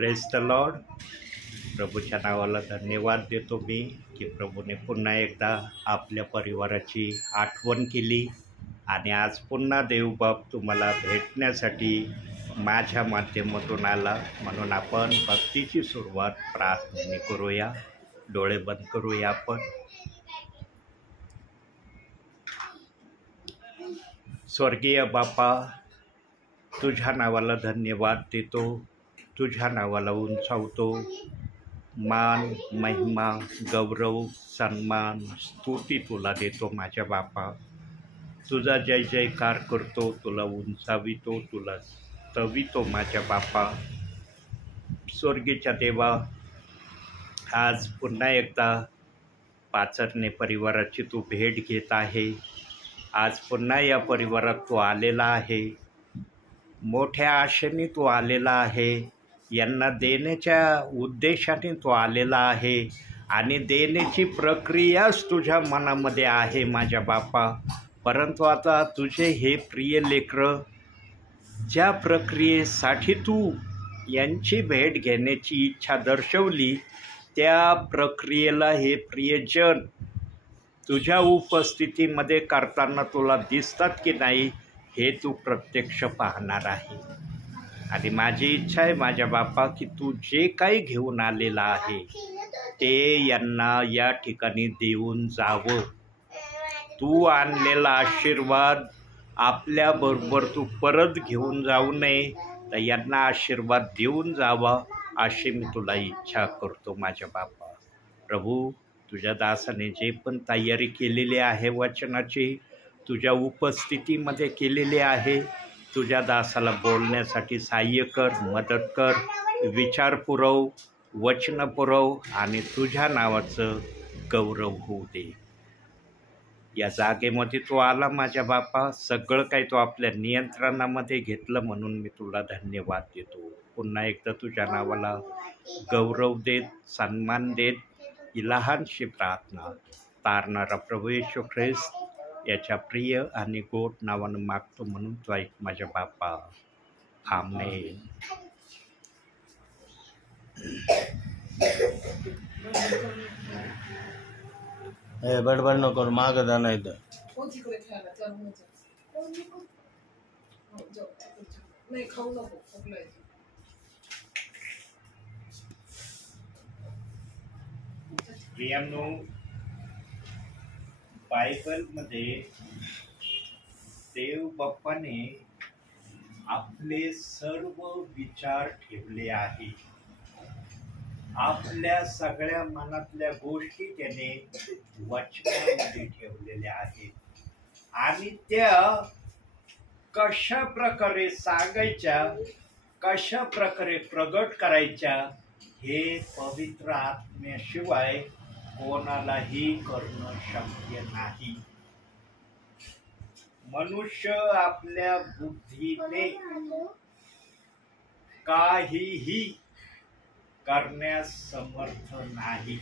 Praise the Lord. प्रभूच्या नावाला धन्यवाद देतो मी की प्रभूने पुन्हा एकदा आपल्या परिवाराची आठवण केली आणि आज पुन्हा देवबाप तुम्हाला भेटण्यासाठी माझ्या माध्यमातून आला. म्हणून आपण भक्तीची सुरुवात प्रार्थनेने करूया. डोळे बंद करूया आपण. स्वर्गीय बापा, तुझ्या नावाला धन्यवाद देतो, तुझ्या नावाला उंचावतो. मान, महिमा, गौरव, सन्मान, स्तुती तुला देतो माझ्या बापा. तुझा जय जयकार करतो, तुला उंचावितो, तुला स्तवितो माझ्या बापा. स्वर्गीच्या देवा, आज पुन्हा एकदा पाचरणे परिवाराची तू भेट घेत आहे. आज पुन्हा या परिवारात तू आलेला आहे. मोठ्या आशेने तू आलेला आहे. यांना देण्याच्या उद्देशाने तू आलेला आहे आणि देण्याची प्रक्रियाच तुझ्या मनामध्ये आहे माझ्या बापा. परंतु आता तुझे हे प्रिय लेकरं ज्या प्रक्रियेसाठी तू यांची भेट घेण्याची इच्छा दर्शवली, त्या प्रक्रियेला हे प्रियजन तुझ्या उपस्थितीमध्ये करताना तुला दिसतात की नाही हे तू प्रत्यक्ष पाहणार आहे. आणि माझी इच्छा आहे माझ्या बापा की तू जे काही घेऊन आलेला आहे ते यांना या ठिकाणी देऊन जावं. तू आणलेला आशीर्वाद आपल्याबरोबर तू परत घेऊन जाऊ नये, तर यांना आशीर्वाद देऊन जावा अशी मी तुला इच्छा करतो माझ्या बापा. प्रभू, तुझ्या दासाने जे पण तयारी केलेली आहे वचनाची, तुझ्या उपस्थितीमध्ये केलेली आहे, तुझ्या दासाला बोलण्यासाठी सहाय्य कर, मदत कर, विचार पुरव, वचन पुरव आणि तुझ्या नावाचं गौरव होऊ दे. या जागेमध्ये तू आला माझ्या बापा. सगळं काही तू आपल्या नियंत्रणामध्ये घेतलं म्हणून मी तुला धन्यवाद देतो. पुन्हा एकदा तुझ्या नावाला गौरव देत, सन्मान देत ही लहानशी प्रार्थना तारणारा प्रभू येशू ख्रिस्त याच्या प्रिय आणि गोड नावानं मागतो म्हणून तो ऐक माझ्या बापा. आमेन. बडबड नको, माग जा नाही तर प्रियांनो, बायबलमध्ये देव बाप्पाने आपले सर्व विचार ठेवले आहे. आपल्या सगळ्या मनातल्या गोष्टी त्याने वचनामध्ये ठेवलेल्या आहेत आणि त्या कशा प्रकारे सांगायच्या, कशा प्रकारे प्रगट करायच्या हे पवित्र आत्म्याशिवाय कोणालाही करणं शक्य नाही. मनुष्य आपल्या बुद्धीने काहीही करण्यास समर्थ नाही.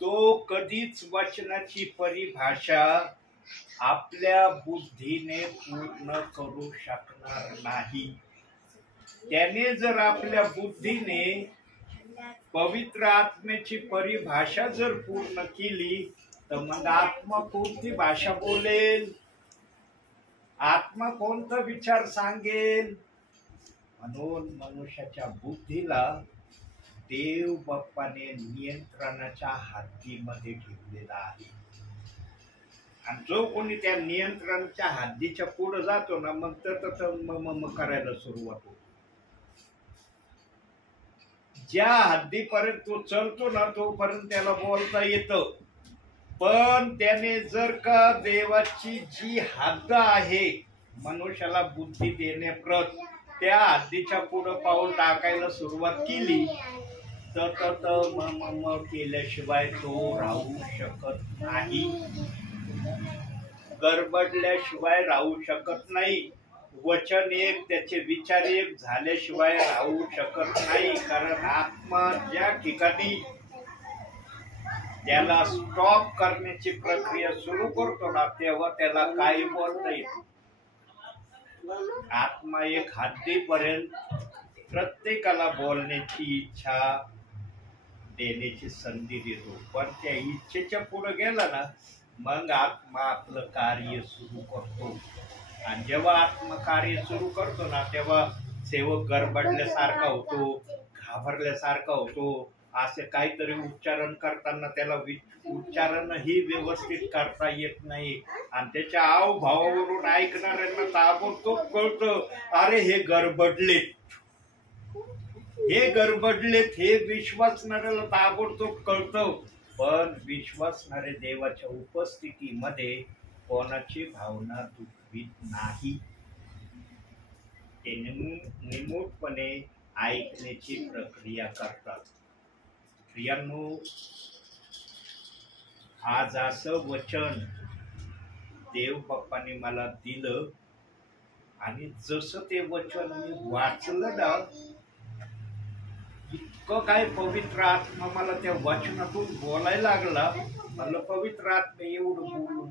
तो कधीच वचनाची परिभाषा आपल्या बुद्धीने पूर्ण करू शकणार नाही. त्याने जर आपल्या बुद्धीने पवित्र आत्म्याची परिभाषा जर पूर्ण केली तर मग आत्मा कोणती भाषा बोलेल, आत्मा कोणता विचार सांगेल. म्हणून मनुष्याच्या बुद्धीला देव बाप्पाने नियंत्रणाच्या हद्दीमध्ये ठेवलेला आहे. आणि जो कोणी त्या नियंत्रणाच्या हद्दीच्या पुढे जातो ना, मग तर मग करायला सुरुवात होतो. ज्या हद्दीपर्यंत तो चलतो ना तोपर्यंत त्याला बोलता येतं. पण त्याने जर का देवाची जी हद्द आहे मनुष्याला बुद्धी देण्याप्रत त्या हद्दीच्या पुढं पाऊल टाकायला सुरुवात केली तर मग केल्याशिवाय तो राहू शकत नाही. गडबडल्याशिवाय राहू शकत नाही. वचन एक, त्याचे विचार एक झाल्याशिवाय राहू शकत नाही. कारण आत्मा ज्या ठिकाणी त्याला स्टॉप करण्याची प्रक्रिया सुरू करतो ना तेव्हा त्याला काही बोलता येत. आत्मा एक हद्दीपर्यंत प्रत्येकाला बोलण्याची इच्छा देण्याची संधी देतो, पण त्या इच्छेच्या पुढे गेला ना मग आत्मा आपलं कार्य सुरू करतो. आणि जेव्हा आत्मकार्य सुरू करतो ना तेव्हा सेवक गडबडल्यासारखा होतो, घाबरल्यासारखा होतो. असे काहीतरी उच्चारण करताना त्याला उच्चारणही व्यवस्थित करता येत नाही आणि त्याच्या हावभावावरून ऐकणाऱ्यांना ताबडतोब कळतं, अरे हे गडबडलेत, हे गडबडलेत, हे विश्वासणाऱ्याला ताबडतोब कळतं. पण विश्वासणारे देवाच्या उपस्थितीमध्ये कोणाची भावना दुखवीत नाही. ते निमूटपणे ऐकण्याची प्रक्रिया करतात. प्रियांनो, आज असं वचन देव बाप्पाने मला दिलं आणि जसं ते वचन मी वाचलं ना इतकं काय पवित्र आत्मा मला त्या वचनातून बोलायला लागला. मला पवित्र आत्मा एवढं बोलू नको,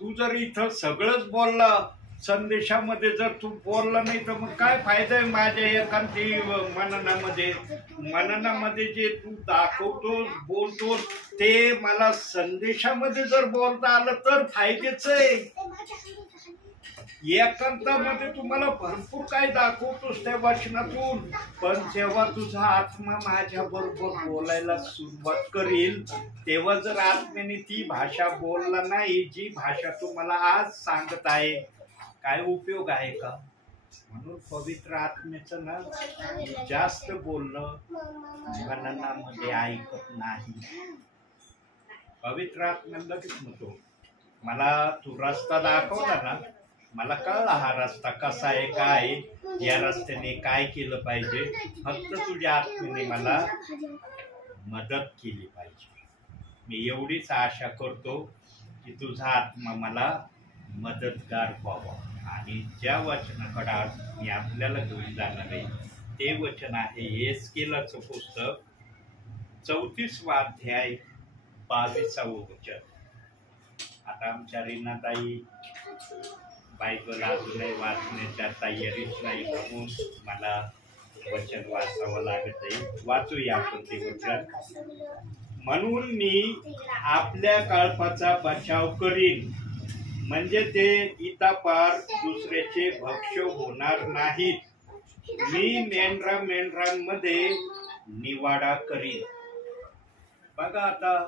तू जर इथं सगळंच बोलला संदेशामध्ये, जर तू बोलला नाही तर मग काय फायदा आहे माझ्या एकांती मननामध्ये जे तू दाखवतोस बोलतोस ते मला संदेशामध्ये जर बोलता आलं तर फायद्याच आहे. एकांतामध्ये तुम्हाला भरपूर काय दाखवतोस त्या वचनातून, पण जेव्हा तुझा आत्मा माझ्या बरोबर बोलायला सुरुवात करील तेव्हा जर आत्म्याने ती भाषा बोलला नाही जी भाषा तू मला आज सांगत आहे, काय उपयोग आहे का? म्हणून पवित्र आत्म्याचं ना जास्त बोलणं मननामध्ये ऐकत नाही. पवित्र आत्म्याला लगेच म्हणतो, मला तू रस्ता दाखवला ना, मला कळला हा रस्ता कसा आहे, काय या रस्त्याने काय केलं पाहिजे, फक्त तुझ्या आत्म्याने मला मदत केली पाहिजे. मी एवढीच आशा करतो की तुझा आत्मा मला मदतगार व्हावा. आणि ज्या वचनाकडे आज मी आपल्याला घेऊन जाणार आहे ते वचन आहे एस्केलाचं पुस्तक 34वा अध्याय 22वा वचन. आता आमच्या रीनाताई बायबल अजूनही वाचण्याच्या तयारीच नाही म्हणून मला वचन वाचावं लागत आहे. वाचूया आपण ते वचन. म्हणून मी आपल्या कळपाचा बचाव करीन, म्हणजे ते इतापार दुसऱ्याचे भक्ष्य होणार नाहीत. मी मेंढरांमध्ये निवाडा करीन. बघा आता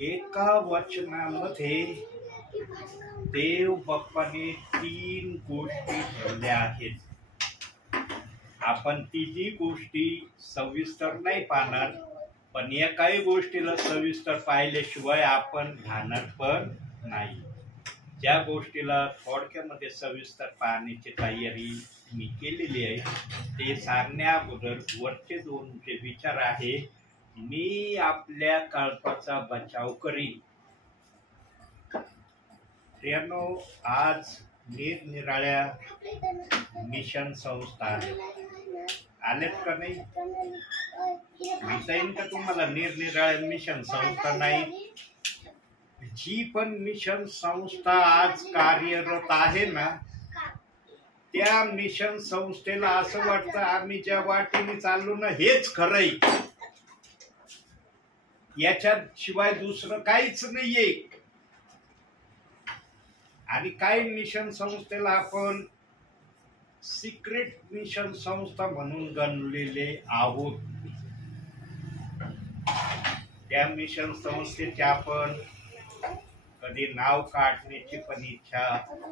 एका वचनामध्ये देव बाप्पाने 3 गोष्टी ठेवल्या आहेत. आपण तिन्ही गोष्टी सविस्तर नाही पाहणार, पण एकाही गोष्टीला सविस्तर पाहिल्याशिवाय आपण राहणार पण नाही. ज्या गोष्टीला थोडक्यामध्ये सविस्तर पाहण्याची तयारी मी केलेली आहे ते सांगण्या अगोदर वरचे 2 जे विचार आहे, मी आपल्या कळपाचा बचाव करीन. प्रियांनो, आज निरनिराळ्या मिशन संस्था आलेत का नाही? म्हणता का तुम्हाला निरनिराळ्या मिशन संस्था नाही? जी पण मिशन संस्था आज कार्यरत आहे ना त्या मिशन संस्थेला असं वाटतं आम्ही ज्या वाटेने चाललो ना हेच खरंय, याच्यात शिवाय दुसरं काहीच नाहीये. आणि काही मिशन संस्थेला आपण सिक्रेट मिशन संस्था म्हणून गणलेले आहोत. त्या मिशन संस्थेचे आपण कधी नाव काढण्याची पण इच्छा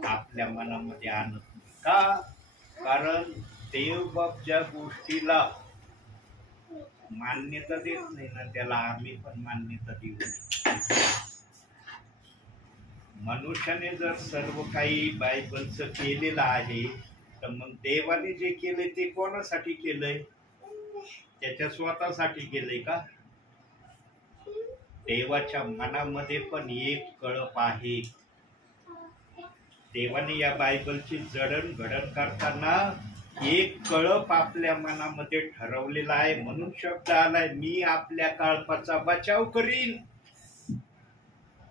आपल्या मनामध्ये आणत नाही. का? कारण देवबाप ज्या गोष्टीला मान्यता देत नाही ना त्याला आम्ही पण मान्यता देऊ नये. मनुष्याने जर सर्व काही बायबलचं केलेलं आहे तर मग देवाने जे केले ते कोणासाठी केलंय? त्याच्या स्वतःसाठी केलंय का? देवाच्या मनामध्ये पण एक कळप आहे. देवाने या बायबलची जडणघडण करताना एक कळप आपल्या मनामध्ये ठरवलेला आहे. म्हणून शब्द आलाय, मी आपल्या कळपाचा बचाव करीन.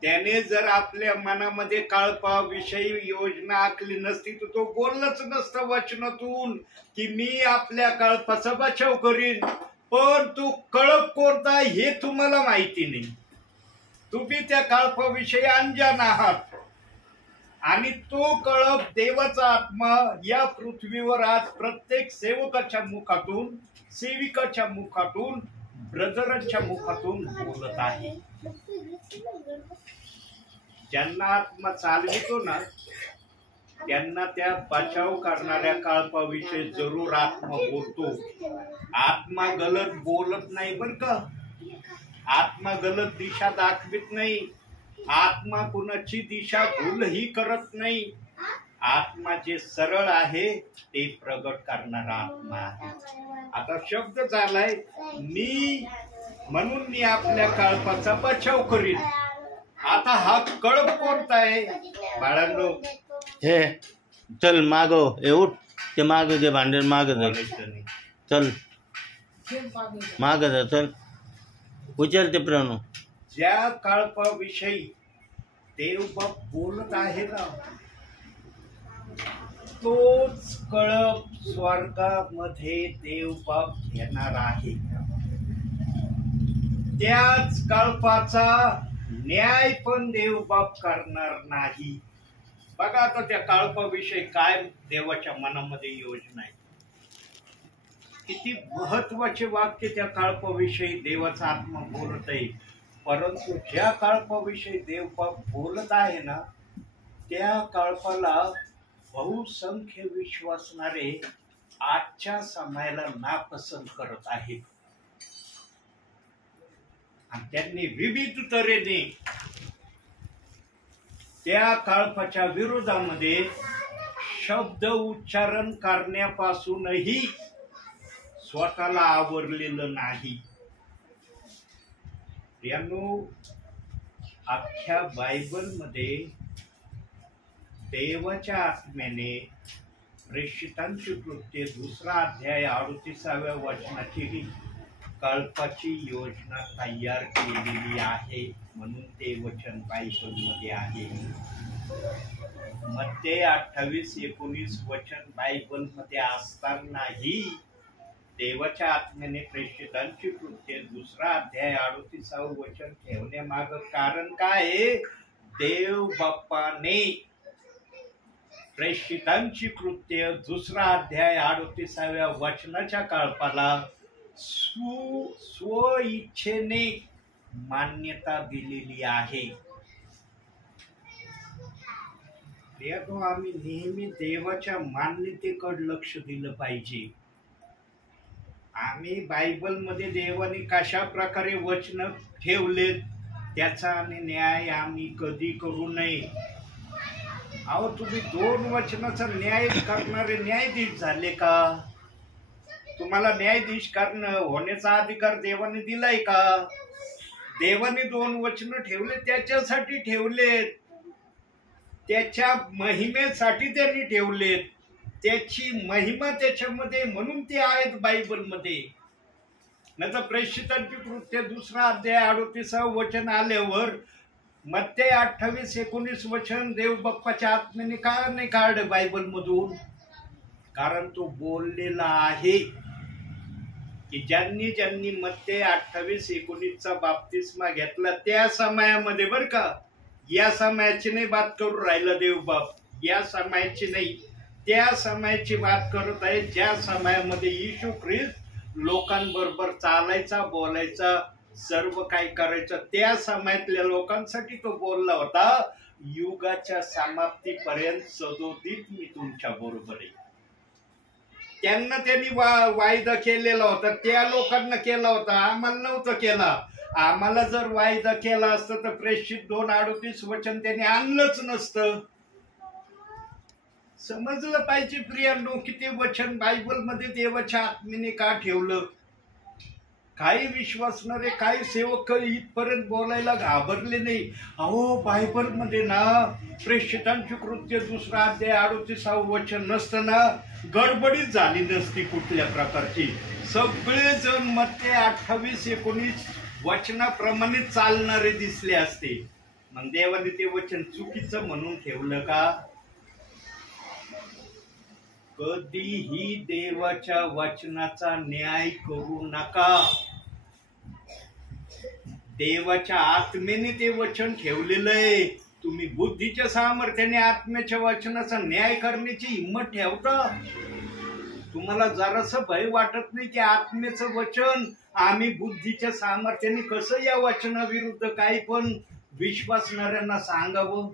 त्याने जर आपल्या मनामध्ये काळपाविषयी योजना आखली नसती तर तो बोललंच नसतं वचनातून की मी आपल्या काळपाचा बचाव करीन. पण तो कळप कोणता हे तुम्हाला माहिती नाही. तुम्ही त्या काळपाविषयी अनजान आहात आणि तो कळप देवाचा आत्मा या पृथ्वीवर आज प्रत्येक सेवकाच्या मुखातून, सेविकाच्या मुखातून, ब्रदरांच्या मुखातून बोलत आहे. ज्यांना आत्मा चालवितो ना त्यांना त्या बचाव करणाऱ्या काळपाविषयी जरूर आत्मा बोलतो. आत्मा गलत बोलत नाही बर का. आत्मा गलत दिशा दाखवित नाही. आत्मा कुणाची दिशा भूलही करत नाही. आत्मा जे सरळ आहे ते प्रगट करणारा आत्मा आहे. आता शब्द झालाय म्हणून मी आपल्या काळपाचा बचाव करीन. आता हा कळप कोणता आहे बाळांनो? हे चल मागव, हे उठ, ते माग जे भांडण माग चल, माग जा, चल उचल ते प्रणू. ज्या काळपाविषयी देवबाप बोलत आहे ना तोच कळप स्वर्गामध्ये देवबाप घेणार आहे. त्याच कळपाचा न्याय पण देवबाप करणार नाही. बघा आता त्या काळपाविषयी काय देवाच्या मनामध्ये योजना आहे. किती महत्वाचे वाक्य त्या काळपाविषयी देवाचा आत्मा बोलत आहे. परंतु ज्या काळपाविषयी देवबाप बोलत आहे ना त्या काळपाला बहुसंख्य विश्वासणारे आजच्या समयाला नापसंत करत आहेत आणि त्यांनी विविध तऱ्हेने त्या काळपाच्या विरोधामध्ये शब्द उच्चारण करण्यापासूनही स्वतःला आवरलेलं नाही. यानो अख्ख्या बायबलमध्ये देवाच्या आत्म्याने प्रेषितांची कृत्ये 2 अध्याय 38व्या वचनाची कळपाची योजना तयार केलेली आहे. म्हणून ते वचन बायबलमध्ये आहे. मत्ते 28-19 वचन बायबलमध्ये असतानाही देवाच्या आत्म्याने प्रेषितांची कृत्ये 2 अध्याय 38वं वचन ठेवण्यामाग कारण काय आहे? देव बाप्पाने प्रेषितांची कृत्य 2 अध्याय 38व्या वचनाच्या कळपाला स्व इच्छेने मान्यता दिलेली आहे. आम्ही नेहमी देवाच्या मान्यतेकडे लक्ष दिलं पाहिजे. आम्ही बायबलमध्ये देवाने कशा प्रकारे वचन ठेवलेत त्याचा आणि न्याय आम्ही कधी करू नये. अहो तुम्ही 2 वचनाचा न्याय करणारे न्यायाधीश झाले का? तुम्हाला न्यायाधीश करणं होण्याचा अधिकार देवाने दिलाय का? देवाने 2 वचन ठेवले त्याच्यासाठी ठेवलेत. त्याच्या महिमेसाठी त्यांनी ठेवलेत. त्याची महिमा त्याच्यामध्ये म्हणून ते आहेत बायबलमध्ये. नाही तर प्रेषितांची कृत्य 2 अध्याय 38वं वचन आल्यावर मत्ते 28-19 वचन देव बाप्पाच्या आत्म्याने का नाही काढलं बायबलमधून? कारण तो बोललेला आहे की ज्यांनी ज्यांनी मत्ते 28-19चा बाप्तिस्मा घेतला त्या समयामध्ये बर का, या समयाची नाही बात करू राहिला देवबाप. या समयाची नाही, त्या समयाची बात करत आहे ज्या समयामध्ये येशू ख्रिस्त लोकांबरोबर चालायचा, बोलायचा, सर्व काही करायचं. त्या समयातल्या लोकांसाठी तो बोलला होता, युगाच्या समाप्तीपर्यंत सदोदित मी तुमच्या बरोबर आहे. त्यांना त्यांनी वायदा केलेला होता. त्या लोकांना केला होता, आम्हाला नव्हता केला. आम्हाला जर वायदा केला असतं तर प्रेषित 2:38 वचन त्यांनी आणलंच नसतं. समजलं पाहिजे प्रियांनो की ते वचन बायबलमध्ये देवाच्या आत्म्याने का ठेवलं. काही विश्वासणारे काही सेवक इथपर्यंत बोलायला घाबरले नाही. अहो बायबलमध्ये ना प्रेषितांची कृत्य 2 अध्याय 38वं वचन नसताना गडबडीच झाली नसती कुठल्या प्रकारची. सगळेजण मत्ते 28-19 वचनाप्रमाणे चालणारे दिसले असते. मग देवाने ते वचन चुकीचं म्हणून ठेवलं का? कधीही देवाच्या वचनाचा न्याय करू नका. देवाच्या आत्मेने ते वचन ठेवलेलं आहे. तुम्ही बुद्धीच्या सामर्थ्याने आत्म्याच्या वचनाचा न्याय करण्याची हिंमत ठेवता. तुम्हाला जरासं भय वाटत नाही की आत्म्याचं वचन आम्ही बुद्धीच्या सामर्थ्याने कसं या वचनाविरुद्ध काही पण विश्वासणाऱ्यांना सांगावं?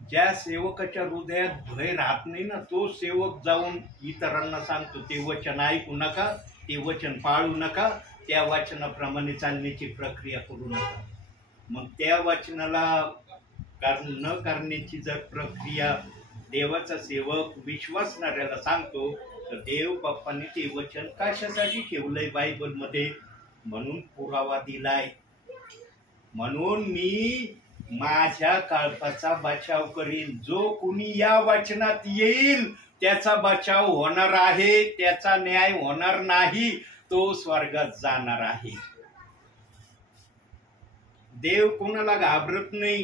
ज्या सेवकाच्या हृदयात भय राहत नाही ना, तो सेवक जाऊन इतरांना सांगतो ते वचन ऐकू नका, ते वचन पाळू नका, त्या वचनाप्रमाणे चालण्याची प्रक्रिया करू नका. मग त्या वचनाला न करण्याची जर प्रक्रिया देवाचा सेवक विश्वासणाऱ्याला सांगतो, तर देव बाप्पाने ते वचन कशासाठी ठेवलंय बायबलमध्ये? म्हणून पुरावा दिलाय. म्हणून मी माझ्या कळपाचा बचाव करीन. जो कुणी या वचनात येईल त्याचा बचाव होणार आहे, त्याचा न्याय होणार नाही, तो स्वर्गात जाणार आहे. देव कोणाला घाबरत नाही.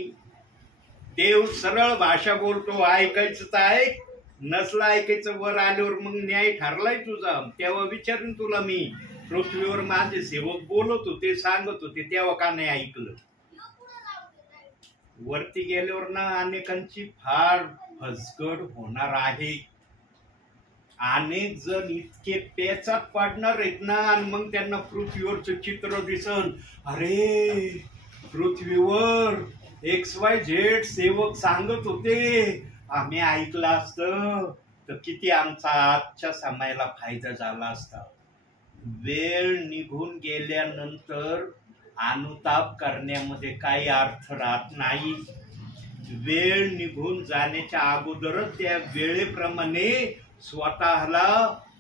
देव सरळ भाषा बोलतो. ऐकायचं तर ऐक, नसलं ऐकायचं वर आल्यावर मग न्याय ठरलाय तुझा. तेव्हा विचारून तुला मी, पृथ्वीवर माझे सेवक बोलत होते, सांगत होते, तेव्हा का नाही ऐकलं? वरती गेल्यावर ना अनेकांची फार फसगड होणार आहे. अनेक जण इतके पेचात पडणार आहेत ना, आणि मग त्यांना पृथ्वीवरचं चित्र दिसन. अरे पृथ्वीवर XYZ सेवक सांगत होते, आम्ही ऐकलं असतं तर किती आमचा आजच्या समयाला फायदा झाला असता. वेळ निघून गेल्यानंतर अनुताप करण्यामध्ये काही अर्थ राहत नाही. वेळ निघून जाण्याच्या अगोदरच त्या वेळेप्रमाणे स्वतःला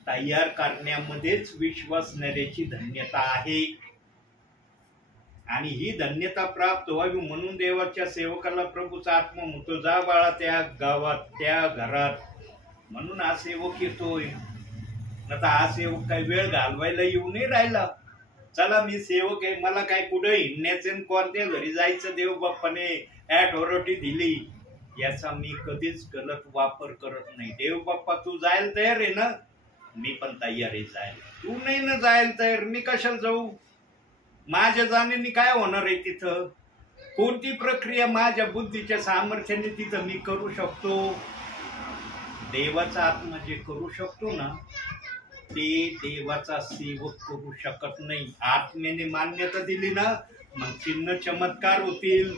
तयार करण्यामध्येच विश्वासणाऱ्याची धन्यता आहे. आणि ही धन्यता प्राप्त व्हावी म्हणून देवाच्या सेवकाला प्रभूचा आत्मा म्हणतो, जा बाळा त्या गावात, त्या घरात. म्हणून हा सेवक येतोय. आता हा सेवक काही वेळ घालवायला येऊ नाही राहिला. चला मी सेवक आहे, मला काय कुठे हिंडण्याचे, कोणत्या घरी जायचं देव बाप्पाने अथॉरिटी दिली, याचा मी कधीच गलत वापर करत नाही. देव बाप्पा तू जायला तयार आहे ना, मी पण तयार आहे जायला. तू नाही ना जायला तयार, मी कशाला जाऊ? माझ्या जाण्याने काय होणार आहे तिथं? कोणती प्रक्रिया माझ्या बुद्धीच्या सामर्थ्याने तिथं मी करू शकतो? देवाचा आत्मा जे करू शकतो ना, ते देवाचा सेवक करू शकत नाही. आत्म्याने मान्यता दिली ना, मग चिन्ह चमत्कार होतील,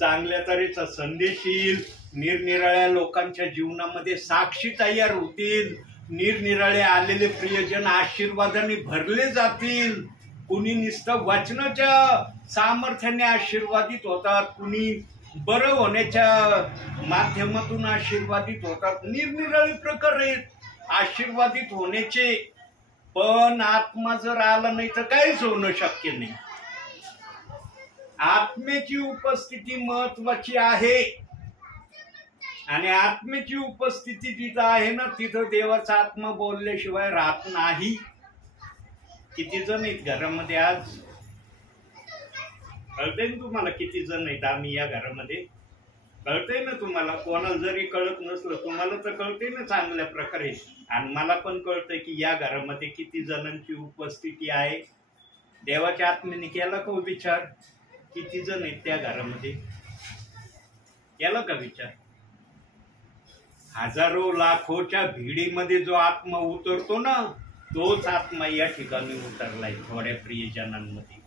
चांगल्या तऱ्हेचा संदेश येईल, निरनिराळ्या लोकांच्या जीवनामध्ये साक्षी तयार होतील, निरनिराळे आलेले प्रियजन आशीर्वादाने भरले जातील. कुणी नुसतं वचनाच्या सामर्थ्याने आशीर्वादित होतात, कुणी बरं होण्याच्या माध्यमातून आशीर्वादित होतात. निरनिराळे प्रकार आहेत आशीर्वादित होण्याचे. पण आत्मा जर आला नाही तर काहीच होणं शक्य नाही. आत्म्याची उपस्थिती महत्वाची आहे. आणि आत्म्याची उपस्थिती जिथं आहे ना, तिथं देवाचा आत्मा बोलल्याशिवाय राहत नाही. किती जण आहेत घरामध्ये आज? कळतंय ना तुम्हाला किती जण आहेत आम्ही या घरामध्ये? कळतंय ना तुम्हाला? कोणाला जरी कळत नसलं, तुम्हाला तर कळतंय ना चांगल्या प्रकारे. आणि मला पण कळतंय की या घरामध्ये किती जणांची उपस्थिती आहे. देवाच्या आत्म्याने केला का विचार? किती जण आहेत त्या घरामध्ये? केला का विचार? हजारो लाखोच्या भिडीमध्ये जो आत्मा उतरतो ना, तोच आत्मा या ठिकाणी उतरलाय थोड्या प्रियजनांमध्ये.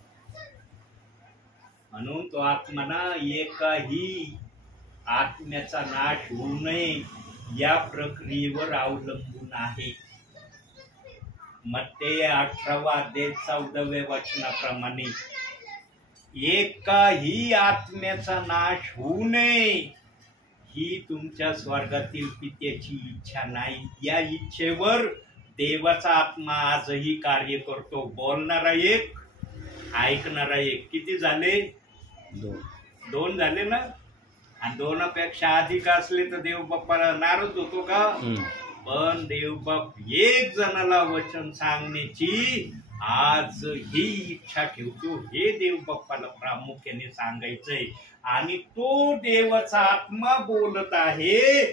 म्हणून तो आत्मा ना एकाही आत्म्याचा नाश होऊ नये या प्रक्रियेवर अवलंबून आहे. मत्तेय 18:14 वचनाप्रमाणे एकाही आत्म्याचा नाश होऊ नये ही तुमच्या स्वर्गातील पित्याची इच्छा नाही. या इच्छेवर देवाचा आत्मा आजही कार्य करतो. बोलणारा एक, ऐकणारा एक. किती झाले? दोन झाले ना. आणि दोनापेक्षा अधिक असले तर देव बाप्पाला नाराज होतो का? पण देव बाप एक जणाला वचन सांगण्याची आज ही इच्छा ठेवतो, हे देव बाप्पाला प्रामुख्याने सांगायचंय. आणि तो देवाचा आत्मा बोलत आहे,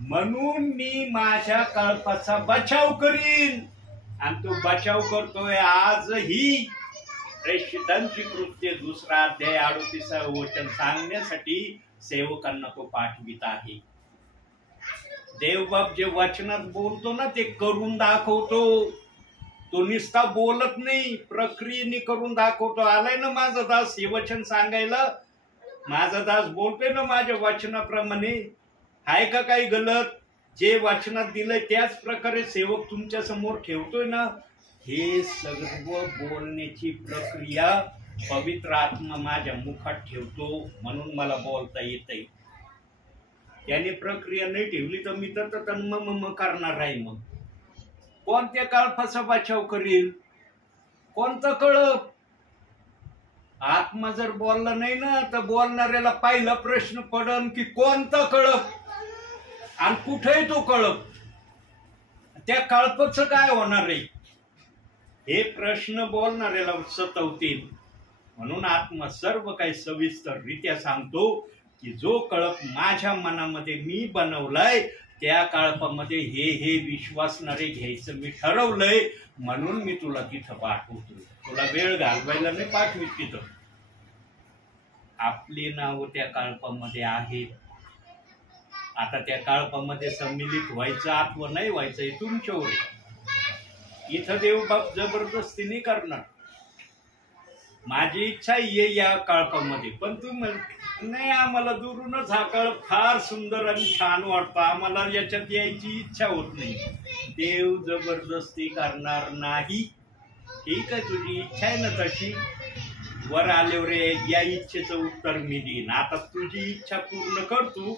म्हणून मी माझ्या कळपाचा बचाव करीन. आणि तो बचाव करतोय आजही. प्रेषितांची कृत्य 2 अध्याय 38 वचन सांगण्यासाठी सेवकांना तो पाठवित आहे. देवबाप जे वचनात बोलतो ना, ते करून दाखवतो. तो निस्ता बोलत नाही, प्रक्रियेने करून दाखवतो. आलाय ना माझा दास हे वचन सांगायला, माझा दास बोलतोय ना माझ्या वचनाप्रमाणे. आहे का काही गलत? जे वचनात दिलंय त्याच प्रकारे सेवक तुमच्या समोर ठेवतोय ना. हे सर्व बोलण्याची प्रक्रिया पवित्र आत्मा माझ्या मुखात ठेवतो, म्हणून मला बोलता येतंय. त्याने प्रक्रिया नाही ठेवली तर मी तर मग करणार आहे. मग कोणत्या कळपाचा बचाव करील? कोणतं कळप? आत्मा जर बोलला नाही ना, तर बोलणाऱ्याला पहिला प्रश्न पडन की कोणतं कळप आणि कुठेही तो कळप, त्या कळपाचं काय होणार आहे, हे प्रश्न बोलणाऱ्याला सतवतील. म्हणून आत्मा सर्व काही सविस्तररित्या सांगतो की जो कळप माझ्या मनामध्ये मी बनवलाय, त्या कळपामध्ये हे विश्वासणारे घ्यायचं मी ठरवलंय. म्हणून मी तुला तिथं पाठवतो. तुला वेळ घालवायला नाही पाठवित तिथं. आपली नाव त्या कळपामध्ये आहेत. आता त्या कळपामध्ये सम्मिलित व्हायचं अथवा नाही व्हायचं हे तुमच्यावर आहे. इथं देवबाप जबरदस्तीने करणार. माझी इच्छा ये या कळपामध्ये, पण तू नाही, आम्हाला दुरूनच हा कळप फार सुंदर आणि छान वाटतो, आम्हाला याच्यात यायची इच्छा होत नाही. देव जबरदस्ती करणार नाही. ठीक आहे, तुझी इच्छा आहे ना तशी, वर आल्यावर या इच्छेचं उत्तर मी देईन. आता तुझी इच्छा पूर्ण कर तू,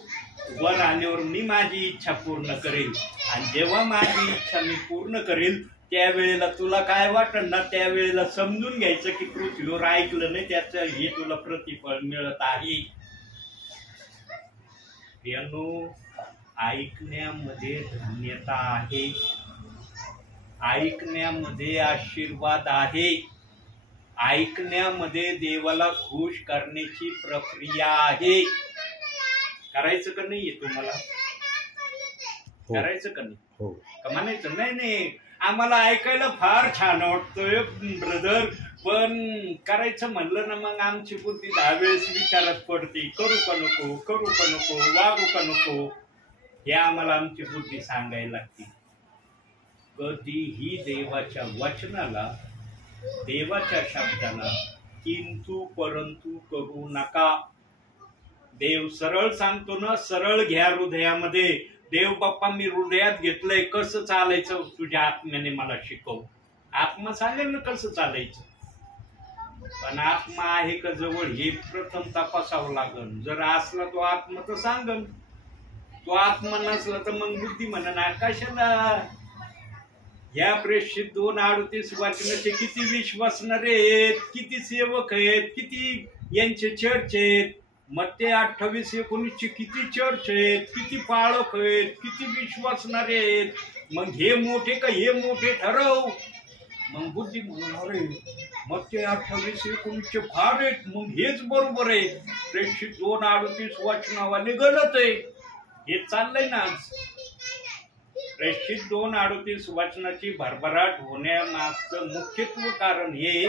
वर आल्यावर मी माझी इच्छा पूर्ण करेल. आणि जेव्हा माझी इच्छा मी पूर्ण करेल त्यावेळेला तुला काय वाटण ना, त्यावेळेला समजून घ्यायचं की पृथ्वीवर ऐकलं नाही त्याचं हे तुला प्रतिफळ मिळत आहे. ऐकण्यामध्ये धन्यता आहे, ऐकण्यामध्ये आशीर्वाद आहे, ऐकण्यामध्ये देवाला खुश करण्याची प्रक्रिया आहे. करायचं का नाहीये तुम्हाला? करायचं का नाही? हो. का म्हणायचं नाही आम्हाला ऐकायला फार छान वाटतोय ब्रदर, पण करायचं म्हणलं ना मग आमची बुद्धी 10 वेळेस विचारात पडते. करू का नको, करू का नको, वागू का नको, हे आम्हाला आमची बुद्धी सांगायला लागते. कधीही देवाच्या वचनाला, देवाच्या शब्दाला किंतु परंतु करू नका. देव सरळ सांगतो ना, सरळ घ्या हृदयामध्ये. देव बाप्पा मी हृदयात घेतलंय, कसं चालायचं तुझ्या आत्म्याने मला शिकव. आत्मा सांगेल ना कसं चालायचं, पण आत्मा आहे का जवळ हे प्रथम तपासावं लागल. जर असला तो आत्मा तर सांगल, तो आत्मा नसला तर मग बुद्धी म्हणा कशाला. या प्रेषित 2:38 वाचनाचे किती विश्वासणारे आहेत, किती सेवक आहेत, किती यांचे चर्च आहेत. मत्ते 28:19 किती चर्च आहेत, किती पाळक आहेत, किती विश्वासणारे आहेत. मग हे मोठे का हे मोठे ठरव. मग बुद्धी म्हणून अरे मत्ते 28:19 फार आहेत, मग हेच बरोबर आहे. प्रेषित 2:38 वाचनावाले गलत आहे. हे चाललंय ना आज. प्रेषित 2:38 वचनाची भरभराट होण्यामागचं मुख्यत्व कारण हे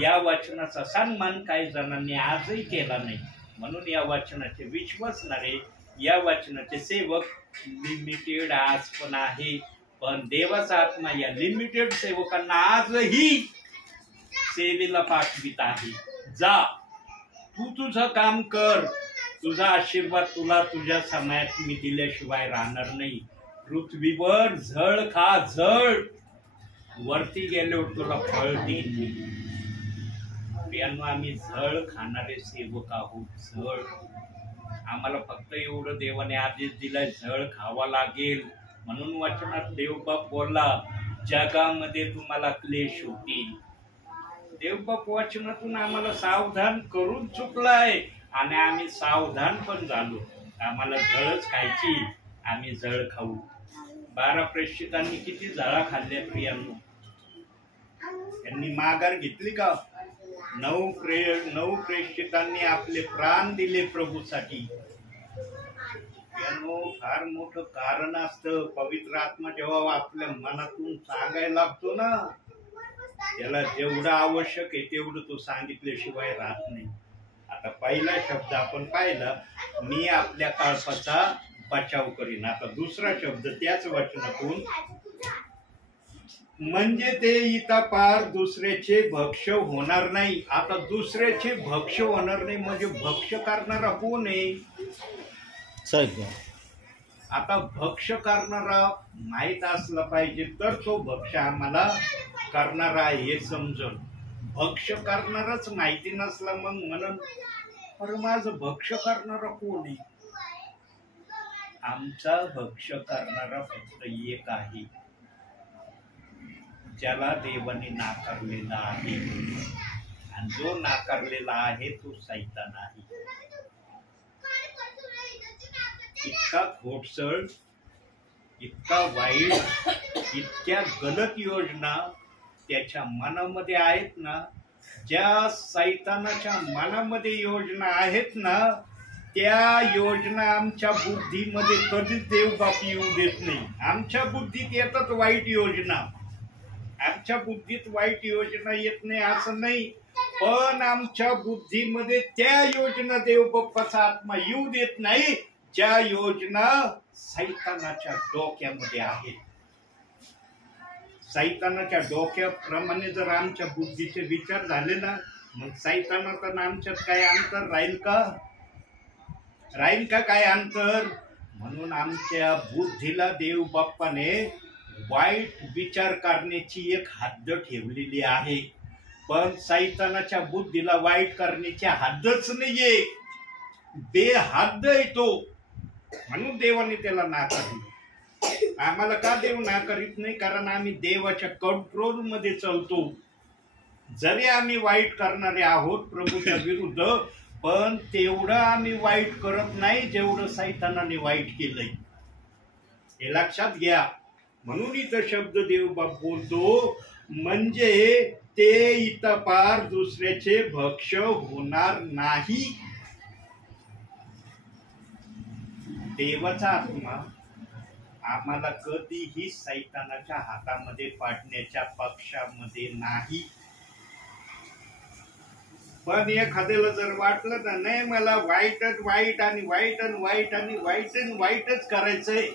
या वचनाचा सन्मान काही जणांनी आजही केला नाही. म्हणून या वचनाचे विश्वासणारे, या वचनाचे सेवक लिमिटेड आज पण आहे. पण देवाचा आत्मा या लिमिटेड सेवकांना आजही सेवेला पाठवित आहे. जा, तू तुझं काम कर. तुझा आशीर्वाद तुला तुझ्या समयात मी दिल्याशिवाय राहणार नाही. पृथ्वीवर झळ खा, झळ. वरती गेल्यावर तुला फळ देईन. आम्ही झळ खाणारे सेवक आहोत. झळ आम्हाला फक्त एवढं देवाने आदेश दिलाय, झळ खावा लागेल. म्हणून वचनात देवबाप बोलला, जगामध्ये तुम्हाला क्लेश होतील. देवबाप वचनातून आम्हाला सावधान करून चुकलाय आणि आम्ही सावधान पण झालो. आम्हाला झळच खायची, आम्ही झळ खाऊ. 12 प्रेषितांनी किती झळा खाल्ल्या प्रियांनो. त्यांनी माघार घेतली का? 9 प्रेषितांनी आपले प्राण दिले प्रभूसाठी. फार मोठं कारण असतं. पवित्र आत्मा जेव्हा आपल्या मनातून सांगायला लागतो ना, त्याला जेवढं आवश्यक आहे तेवढं तो सांगितल्याशिवाय राहत नाही. आता पहिला शब्द आपण पाहिला, मी आपल्या कळपाचा बचाव करीन. आता दुसरा शब्द त्याच वचनातून, म्हणजे ते इतापार दुसऱ्याचे भक्ष्य होणार नाही. आता दुसऱ्याचे भक्ष्य होणार नाही म्हणजे भक्ष्य करणारा कोण आहे? आता भक्ष्य करणारा माहित असला पाहिजे तर तो भक्ष्य आम्हाला करणारा आहे हे समजून. भक्ष्य करणारच माहिती नसला मग म्हणून अरे माझं भक्ष्य करणारा कोण आहे? आमचा भक्ष्य करणारा फक्त एक आहे, ज्याला देवाने नाकारलेला आहे. आणि जो नाकारलेला आहे तो सैतान आहे. इतका खोटसळ, इतका वाईट, इतक्या गलत योजना त्याच्या मनामध्ये आहेत ना. ज्या सैतानाच्या मनामध्ये योजना आहेत ना, त्या योजना आमच्या बुद्धीमध्ये कधीच देवबाप येऊ देत नाही. आमच्या बुद्धीत येतात वाईट योजना, आमच्या बुद्धीत वाईट योजना येत नाही असं नाही, पण आमच्या बुद्धीमध्ये त्या योजना देवबाप्पाचा आत्मा येऊ देत नाही ज्या योजना सैतानाच्या डोक्यामध्ये आहेत. सैतानाच्या डोक्याप्रमाणे जर आमच्या बुद्धीचे विचार झाले ना, मग सैतानाचा आमच्यात काय अंतर राहील का? राहील का काय अंतर? म्हणून आमच्या बुद्धीला देव बाप्पाने वाईट विचार करण्याची एक हद्द ठेवलेली आहे, पण सैतानाच्या बुद्धीला वाईट करण्याची हद्दच नाहीये, बेहद्द आहे तो. म्हणून देवाने त्याला नाकारले. आम्हाला का देव नाकारित नाही? कारण आम्ही देवाच्या कंट्रोल मध्ये चालतो. जरी आम्ही वाईट करणारे आहोत प्रभूच्या विरुद्ध, पण तेवढं आम्ही वाईट करत नाही जेवढं सैतानाने वाईट केलंय, हे लक्षात घ्या. म्हणून इथं शब्द देवबाप बोलतो, म्हणजे ते इतपार दुसऱ्याचे भक्ष्य होणार नाही. देवाचा आत्मा आम्हाला कधीही सैतानाच्या हातामध्ये पाडण्याच्या पक्षामध्ये नाही. पण एखाद्याला जर वाटलं ना, नाही मला वाईटच वाईट आणि वाईट आणि वाईट आणि वाईट आणि वाईटच करायचंय,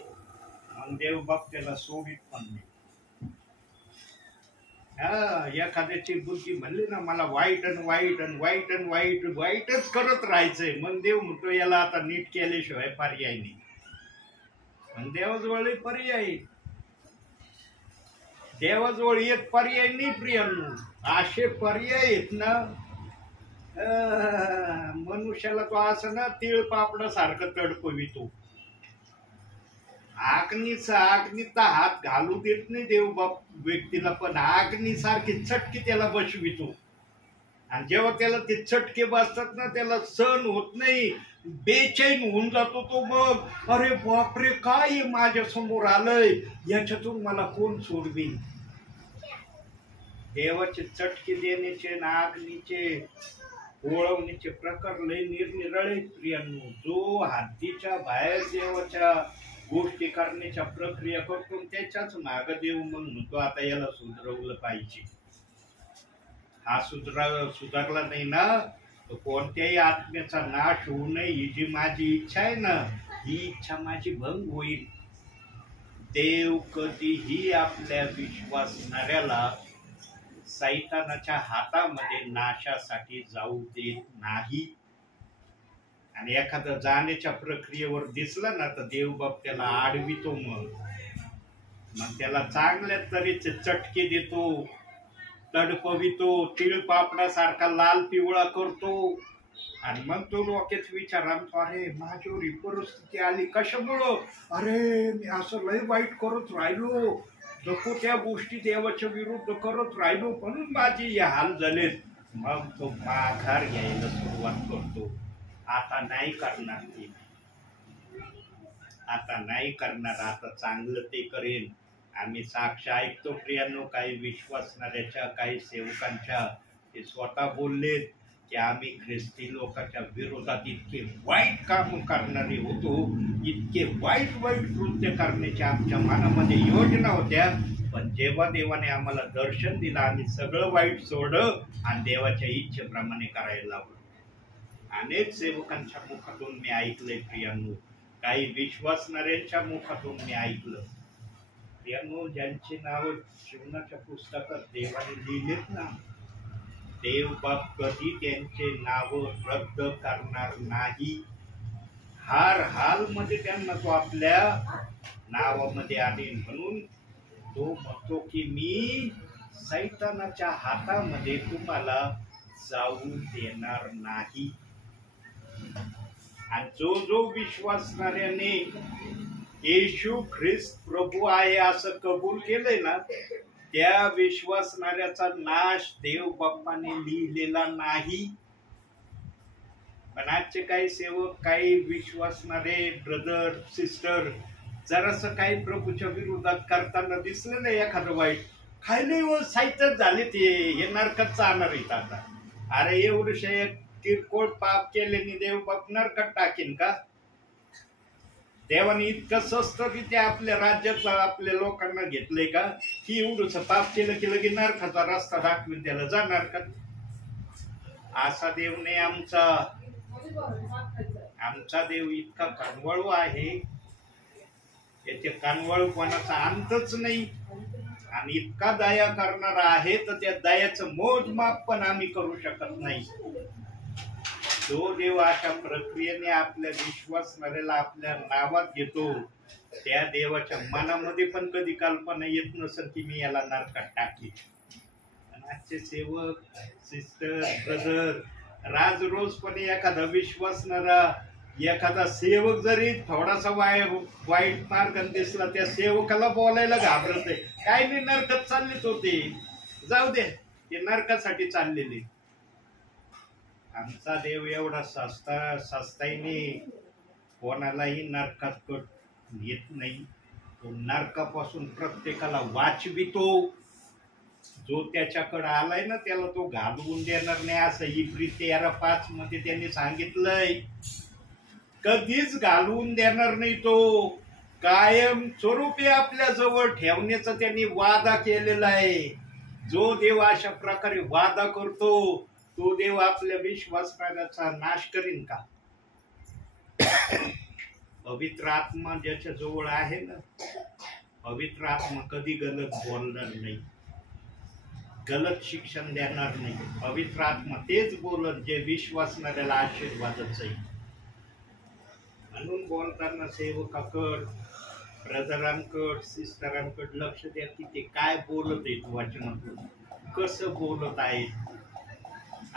मग देवबाप त्याला सोडित पण नाही. एखाद्याची बुद्धी म्हणली ना मला वाईट आणि वाईट आणि वाईट आणि वाईट वाईटच करत राहायचंय, मग देव म्हणतो याला आता नीट केल्याशिवाय पर्याय नाही. मग देवाजवळ पर्याय, देवाजवळ एक पर्याय नाही प्रियांनो, असे पर्याय आहेत ना. मनुष्याला तो असं ना तीळ पापडा सारखं तडपवितो. आग्नीचा हात घालू देत नाही देवबाप व्यक्तीला, पण आग्नी सारखी चटके त्याला बसवितो. आणि जेव्हा त्याला ते चटके बसतात ना, त्याला सहन होत नाही, बेचैन होऊन जातो तो. मग अरे बापरे, काय माझ्या समोर आलंय, याच्यातून मला कोण सोडवीन? देवाचे चटके देण्याचे ना अग्नीचे ओळवण्याचे प्रकार लय निरनिराळे प्रियांनो. जो हद्दीच्या बाहेर देवाच्या गोष्टी करण्याच्या प्रक्रिया करतो त्याच्याच माग देव मग म्हणतो आता याला सुधरवलं पाहिजे. हा सुधारला नाही ना, तर कोणत्याही आत्म्याचा नाश होऊ नये ही जी माझी इच्छा आहे ना, ही इच्छा माझी भंग होईल. देव कधीही आपल्या विश्वासणाऱ्याला सैतानाच्या हातामध्ये नाशासाठी जाऊ देत नाही. आणि एखादा जाण्याच्या प्रक्रियेवर दिसला ना, तर देवबाप त्याला आडवितो. मग त्याला चांगल्या तऱ्हेचे चटके देतो, तडपवितो, तीळ पापडासारखा लाल पिवळा करतो. आणि मग तो डोक्यात विचार आणतो, अरे माझ्यावर ही परिस्थिती आली कशामुळं? अरे मी असं लय वाईट करत राहिलो, नको त्या गोष्टी देवाच्या विरुद्ध करत राहिलो, म्हणून माझे हे हाल झालेत. मग तो माघार घ्यायला सुरुवात करतो. आता नाही करणार ते, आता नाही करणार, आता चांगलं ते करेन. आम्ही साक्ष ऐकतो प्रियांनो, काही विश्वासणाऱ्याच्या, काही सेवकांच्या. ते स्वतः बोललेत की आम्ही ख्रिस्ती लोकांच्या विरोधात इतके वाईट काम करणारे होतो, इतके वाईट कृत्य करण्याच्या आमच्या मनामध्ये योजना होत्या, पण जेव्हा देवाने आम्हाला दर्शन दिलं आम्ही सगळं वाईट सोडलं आणि देवाच्या इच्छेप्रमाणे करायला लागलो. अनेक सेवकांच्या मुखातून मी ऐकलंय प्रियांनो, काही विश्वासणाऱ्यांच्या मुखातून मी ऐकलं प्रियांनो, ज्यांची नाव जीवनाच्या पुस्तकात देवाने लिहिलेत ना, देव बाप कधी त्यांचे नाव रद्द करणार नाही. हर हाल मध्ये त्यांना तो आपल्या नावामध्ये आणेल. म्हणून तो म्हणतो की मी सैतानाच्या हातामध्ये तुम्हाला जाऊ देणार नाही. आणि जो विश्वासणाऱ्याने येशू ख्रिस्त प्रभू आहे असं कबूल केलंय ना, त्या विश्वासणाऱ्याचा नाश देव बाप्पाने लिहिलेला नाही. पण आजचे काही सेवक, काही विश्वासणारे ब्रदर सिस्टर जरासं काही प्रभूच्या विरोधात करताना दिसलं नाही एखादं वाईट, खायले व साहित्य झाले ते हे नरकात जाणार आहेत. आता अरे एवढे किरकोळ पाप केल्याने देव बाप नरकात टाकेन का? देवाने इतकं स्वस्तरित्या आपल्या राज्यात आपल्या लोकांना घेतलंय का की एवढंच पाप केलं की लगे नरकाचा रस्ता दाखवून त्याला जाणार का? असा देव नाही आमचा. आमचा देव इतका कनवळू आहे, त्याचे कनवळूपणाचा अंतच नाही. आणि इतका दया करणारा आहे तर त्या दयाचं मोजमाप पण आम्ही करू शकत नाही. जो देव अशा प्रक्रियेने आपल्या विश्वासणाऱ्याला आपल्या नावात घेतो, त्या देवाच्या मनामध्ये पण कधी कल्पना येत नसेल की मी याला नरकात टाकेन. आजचे सेवक सिस्टर ब्रदर राज रोजपणे एखादा विश्वासणारा एखादा सेवक जरी थोडासा वाईट मार्ग दिसला, त्या सेवकाला बोलायला घाबरत आहे. काय नाही, नरकात चाललेच होते, जाऊ दे, ते नरकासाठी चाललेले. आमचा देव एवढा सस्ताईने कोणालाही नरकात येत नाही. तो नरकापासून प्रत्येकाला वाचवितो. जो त्याच्याकडे आलाय ना त्याला तो घालवून देणार नाही, असं इब्री 13:5 मध्ये त्यांनी सांगितलंय. कधीच घालवून देणार नाही. तो कायम स्वरूपी आपल्या जवळ ठेवण्याचा त्यांनी वादा केलेला आहे. जो देव अशा प्रकारे वादा करतो तो देव आपल्या विश्वासणाऱ्याचा नाश करीन का? पवित्र आत्मा ज्याच्या जवळ आहे ना, पवित्र आत्मा कधी गलत बोलणार नाही, गलत शिक्षण देणार नाही. पवित्र आत्मा तेच बोलत जे विश्वासणाऱ्याला आशीर्वादच आहे. म्हणून बोलताना सेवकाकड, ब्रदरांकड, सिस्टरांकड लक्ष द्या की ते काय बोलत आहेत, वचनातून कसं बोलत आहेत.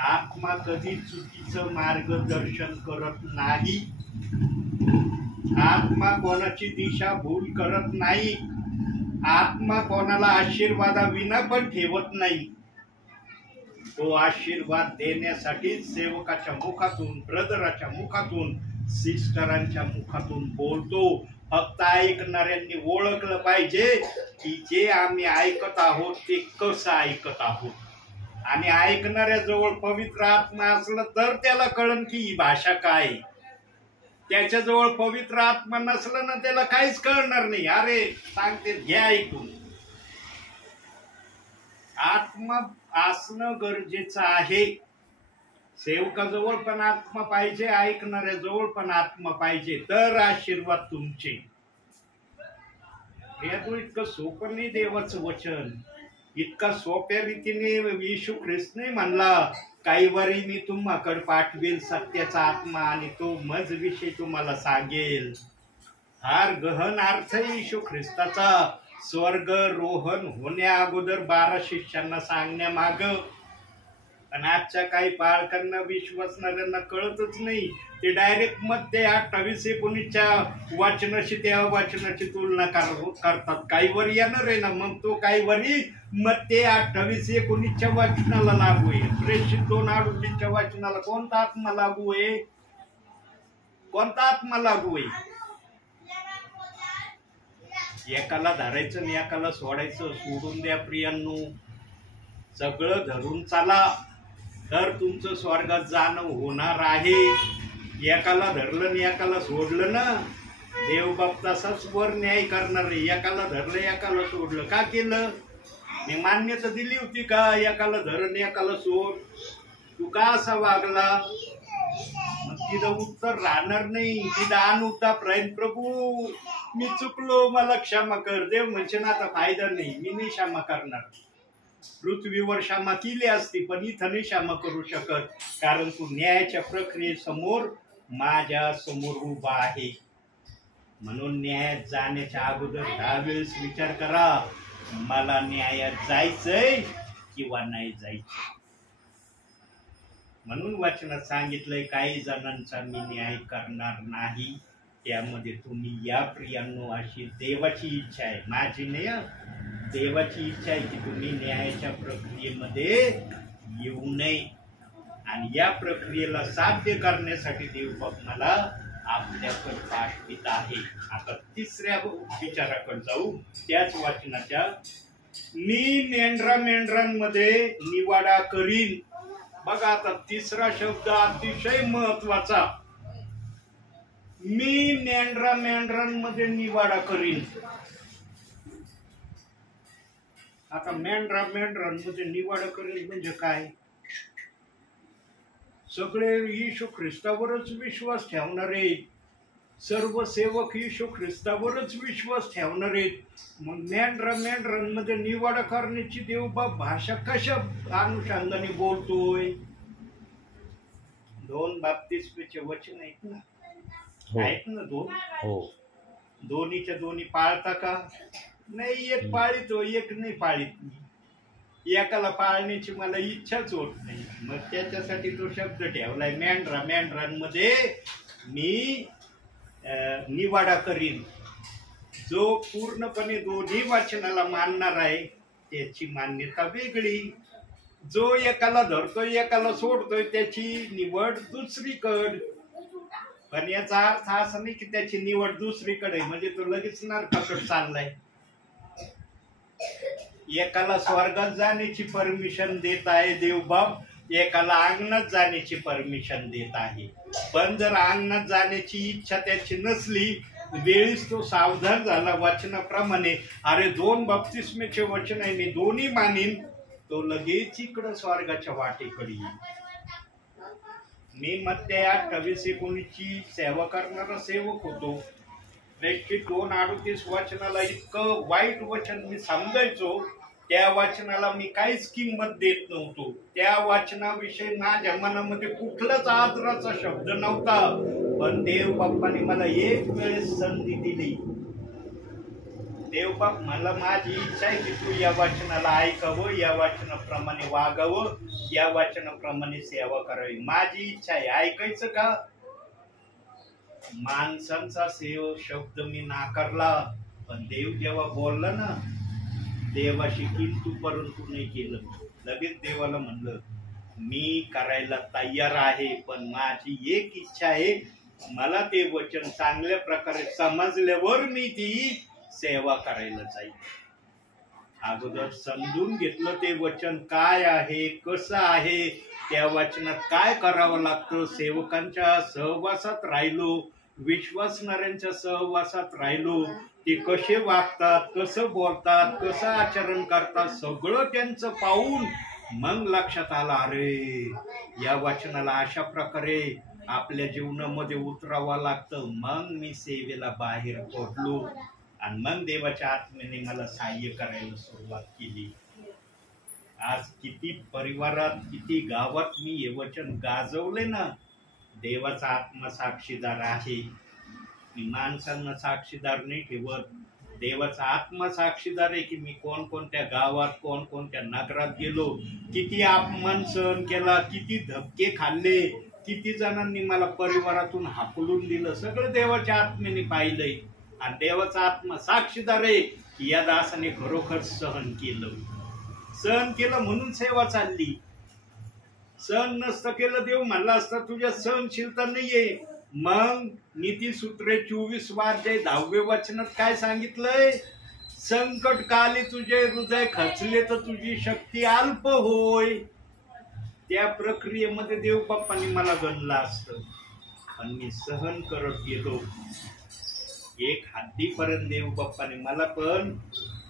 आत्मा कधी चुकीचं मार्गदर्शन करत नाही. आत्मा कोणाची दिशा भूल करत नाही. आत्मा कोणाला आशीर्वादाविना पण ठेवत नाही. तो आशीर्वाद देण्यासाठी सेवकाच्या मुखातून, ब्रदराच्या मुखातून, सिस्टरांच्या मुखातून बोलतो. फक्त ऐकणाऱ्यांनी ओळखलं पाहिजे की जे आम्ही ऐकत आहोत ते कसं ऐकत आहोत. आणि ऐकणाऱ्या जवळ पवित्र आत्मा असलं तर त्याला कळन की ही भाषा काय. त्याच्याजवळ पवित्र आत्मा नसलं ना त्याला काहीच कळणार नाही. अरे सांगते घ्या ऐकून. आत्मा असणं गरजेचं आहे. सेवकाजवळ पण आत्मा पाहिजे, ऐकणाऱ्या जवळ पण आत्मा पाहिजे, तर आशीर्वाद तुमचे. हे तो इतकं सोपं नाही देवाचं वचन. इतका सोप्या रीतीने येशू ख्रिस्तने म्हणला, काही वारी मी तुम्हाकडे पाठवेल सत्याचा आत्मा आणि तो मज विषय तुम्हाला सांगेल. फार गहन अर्थ येशू ख्रिस्ताचा. स्वर्ग रोहन होण्या अगोदर 12 शिष्यांना सांगण्यामाग. आणि आजच्या काही पालकांना, विश्वासणाऱ्यांना कळतच नाही. ते डायरेक्ट मग ते 28-19 वाचनाशी त्या वाचनाची तुलना करतात. काही वर येणार आहे ना, मग तो काही वरी मग ते 28-19 वाचनाला लागू आहे. प्रेषित 2:38 वाचनाला कोणता आत्मा लागू आहे? कोणता आत्मा लागू आहे? एकाला धरायचं आणि एकाला सोडायचं सोडून द्या प्रियांनो. सगळं धरून चाला तर तुमचं स्वर्गात जाणं होणार आहे. एकाला धरलं आणि एकाला सोडलं ना, देव बाप तसाच वर न्याय करणार आहे. एकाला धरलं एकाला सोडलं, का केलं? मी मान्यता दिली होती का एकाला धरण एकाला सोड? तू का असा वागला? मग तिथं उत्तर राहणार नाही. तिथं अनुताप राहील, प्रभू मी चुकलो, मला क्षमा कर. देव म्हणजे ना आता फायदा नाही, मी नाही क्षमा करणार. पृथ्वीवर क्षमा केली असती पण इथं नाही क्षमा करू शकत, कारण तू न्यायाच्या प्रक्रियेसमोर माझ्या समोर उभा आहे. म्हणून न्यायात जाण्याच्या अगोदर 10 वेळेस विचार करा, मला न्यायात जायचंय किंवा नाही जायचं. म्हणून वचनात सांगितलंय काही जणांचा मी न्याय करणार नाही. त्यामध्ये तुम्ही या प्रियांनो, अशी देवाची इच्छा आहे, माझी नाही. देवाची इच्छा आहे की तुम्ही न्यायाच्या प्रक्रियेमध्ये येऊ नये. आणि या प्रक्रियेला साध्य करण्यासाठी देव मला आपल्याकडे पाठवित आहे. आता तिसऱ्या विचाराकडे जाऊ, त्याच वाचनाच्या. मी मेंढरांमध्ये निवाडा करीन. बघा आता तिसरा शब्द अतिशय महत्वाचा. मी मेंढरांमध्ये निवाडा करीन. आता मेंढरांमध्ये निवाडा करीन म्हणजे काय? सगळे येशू ख्रिस्तावरच विश्वास ठेवणारे, सर्व सेवक येशू ख्रिस्तावरच विश्वास ठेवणारे. मग मेंढरांमध्ये निवाडा करण्याची देवबाप भाषा कशा अनुषंगाने बोलतोय? 2 बाप्तिस्मेचे वचन आहेत ना, आहेत ना 2. दोन्हीच्या दोन्ही पाळता का? नाही, एक पाळितो, एक नाही पाळीत. एकाला पाळण्याची मला इच्छाच होत नाही. मग त्याच्यासाठी तो शब्द ठेवलाय मेंढरांमध्ये मी निवाडा करीन. जो पूर्णपणे दोन्ही वचनाला मानणार आहे त्याची मान्यता वेगळी. जो एकाला धरतोय एकाला सोडतोय त्याची निवड दुसरीकडे. पण याचा अर्थ असा नाही की त्याची निवड दुसरीकडे म्हणजे तो लगेच नरकाकडे चाललाय. एकाला स्वर्गात जाण्याची परमिशन देत आहे देवबाप, एकाला अंगणात जाण्याची परमिशन देत आहे. पण जर अंगणात जाण्याची इच्छा त्याची नसली, वेळीच तो सावधान झाला वचनाप्रमाणे, अरे 2 बाप्तिस्मेचे वचन आहे मी दोन्ही मानीन, तो लगेच इकडं स्वर्गाच्या वाटेकडे येईल. मी मत्ते 28:19 सेवा करणारा सेवक होतो. 2:38 वचनाला इतकं वाईट वचन मी समजायचो, त्या वचनाला मी काहीच किंमत देत नव्हतो. त्या वचनाविषयी माझ्या मनामध्ये कुठलाच आदराचा शब्द नव्हता. पण देव बाप्पाने मला एक वेळेस संधी दिली. देव बाप मला माझी इच्छा आहे की तू या वचनाला ऐकावं, या वचनाप्रमाणे वागावं, या वचनाप्रमाणे सेवा करावी. माझी इच्छा आहे. ऐकायचं का? माणसांचा शब्द मी नाकारला, पण देव जेव्हा बोलला ना, देवाशी किंतु परंतु नाही केलं. लगेच देवाला म्हणलं मी करायला तयार आहे, पण माझी एक इच्छा आहे, मला ते वचन चांगल्या प्रकारे समजल्यावर मी ती सेवा करायला जाईल. अगोदर समजून घेतलं ते वचन काय आहे, कसं आहे, त्या वचनात काय करावं लागतं. सेवकांच्या सहवासात राहिलो, विश्वासणाऱ्यांच्या सहवासात राहिलो, ते कसे वागतात, कसं बोलतात, कसं आचरण करतात, सगळं त्यांचं पाहून मग लक्षात आलं, अरे या वचनाला अशा प्रकारे आपल्या जीवनामध्ये उतरावं लागतं. मग मी सेवेला बाहेर पडलो आणि मग देवाच्या आत्म्याने मला सहाय्य करायला सुरुवात केली. आज किती परिवारात, किती गावात मी हे वचन गाजवले ना. देवाचा आत्मा साक्षीदार आहे. मी माणसांना साक्षीदार नाही ठेवत, देवाचा आत्मा साक्षीदार आहे की मी कोणकोणत्या गावात, कोणकोणत्या नगरात गेलो, किती अपमान सहन केला, किती धक्के खाल्ले, किती जणांनी मला परिवारातून हाकलून दिलं, सगळं देवाच्या आत्म्याने पाहिलंय. आणि देवाचा आत्मा साक्षीदार आहे की या दासाने खरोखर सहन केलं म्हणून सेवा चालली. सहन नसतं केलं, देव म्हणला असता तुझ्या सहनशीलता नाहीये, मग नीतिसूत्रे 24 10 वचनात काय सांगितलंय? संकट काली तुझे हृदय खचले तर तुझी शक्ती अल्प होय. त्या प्रक्रियेमध्ये देव बाप्पांनी मला गणलं असतं, पण मी सहन करत गेलो. एक हद्दीपर्यंत देव बाप्पाने मला पण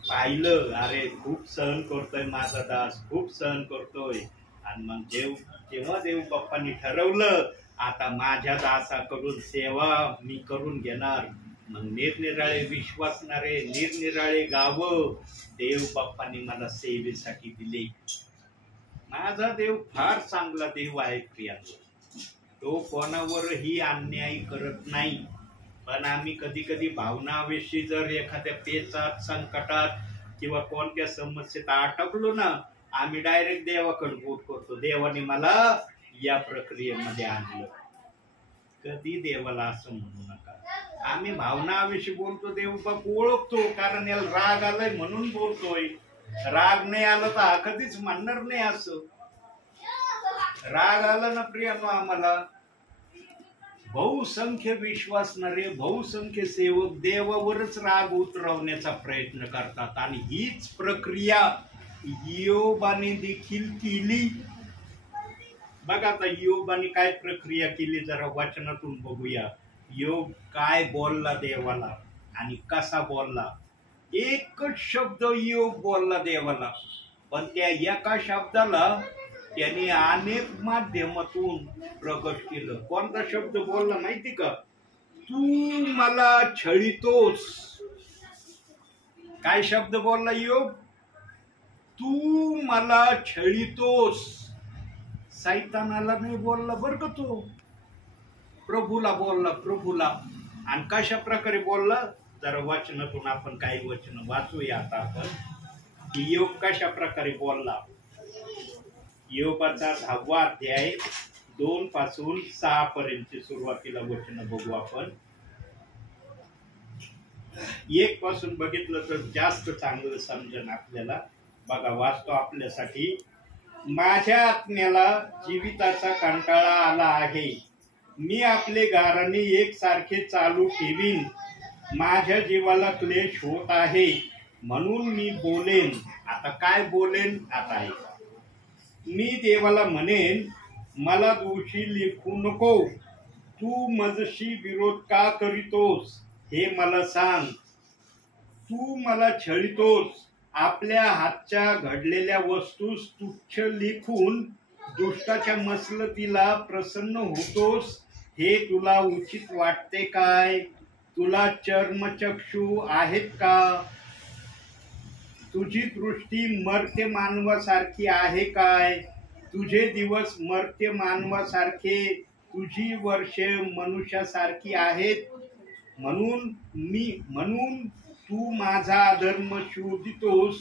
पाहिलं, अरे खूप सहन करतोय माझा दास, खूप सहन करतोय. आणि मग जेव्हा देव बाप्पांनी ठरवलं आता माझ्या दासाकडून सेवा मी करून घेणार, मग निरनिराळे विश्वासणारे निरनिराळे गावं देव बाप्पांनी मला सेवेसाठी दिले. माझा देव फार चांगला देव आहे प्रियांनो. तो कोणावरही अन्याय करत नाही. पण आम्ही कधी कधी भावनाविषयी जर एखाद्या पेचात संकटात किंवा कोणत्या समस्येत अटकलो ना, आम्ही डायरेक्ट देवाकडे बोट करतो, देवाने मला या प्रक्रियेमध्ये आणलं. कधी देवाला असं म्हणू नका. आम्ही भावनाविषयी बोलतो, देव बाप ओळखतो, कारण याला राग आलाय म्हणून बोलतोय. राग नाही आला तर हा कधीच म्हणणार नाही असं. राग आला ना प्रियांनो, आम्हाला बहुसंख्य विश्वासणारे बहुसंख्य सेवक देवावरच राग उतरवण्याचा प्रयत्न करतात. आणि हीच प्रक्रिया योबाने देखील केली. बघा आता योबाने काय प्रक्रिया केली, जरा वचनातून बघूया. योग काय बोलला देवाला आणि कसा बोलला. एकच शब्द योग बोलला देवाला, पण त्या एका शब्दाला त्यांनी अनेक माध्यमातून प्रकट केलं. कोणता शब्द बोलला माहिती का? तू मला छळीतोस. काय शब्द बोलला योग? तू मला छळीतोस. सैतानाला नाही बोलला बरं का, तो प्रभूला बोलला, प्रभूला. आणि कशा प्रकारे बोलला, जरा वचनातून आपण काही वचन वाचूया आता आपण, की योग कशा प्रकारे बोलला. योबाचा 10वा अध्याय 2 पासून 6 पर्यंत सुरुवातीला वचन बघू आपण. 1 पासून बघितलं तर जास्त चांगलं समजेल आपल्याला. बघा, वाचतो आपल्यासाठी. माझ्या आत्म्याला जीविताचा कंटाळा आला आहे. मी आपले गाराने एकसारखे चालू ठेवीन. माझ्या जीवाला क्लेश होत आहे, म्हणून मी बोलेन. आता काय बोलेन? आता ऐका. मी देवाला म्हणेन, मला दोषी लेखू नको. तू माझशी विरोध का करीतोस हे मला सांग. तू मला छळीतोस. आपल्या हातच्या घडलेल्या वस्तूस तुच्छ लेखून दुष्टाच्या मसलतीला प्रसन्न होतोस. हे तुला उचित वाटते काय? तुला चर्मचक्षु आहेत का? तुझी दृष्टी मर्त्य मानवासारखी आहे काय? तुझे दिवस मर्त्य मानवासारखे, तुझी वर्षे मनुष्यासारखी आहेत. म्हणून तू माझा अधर्म शोधितोस,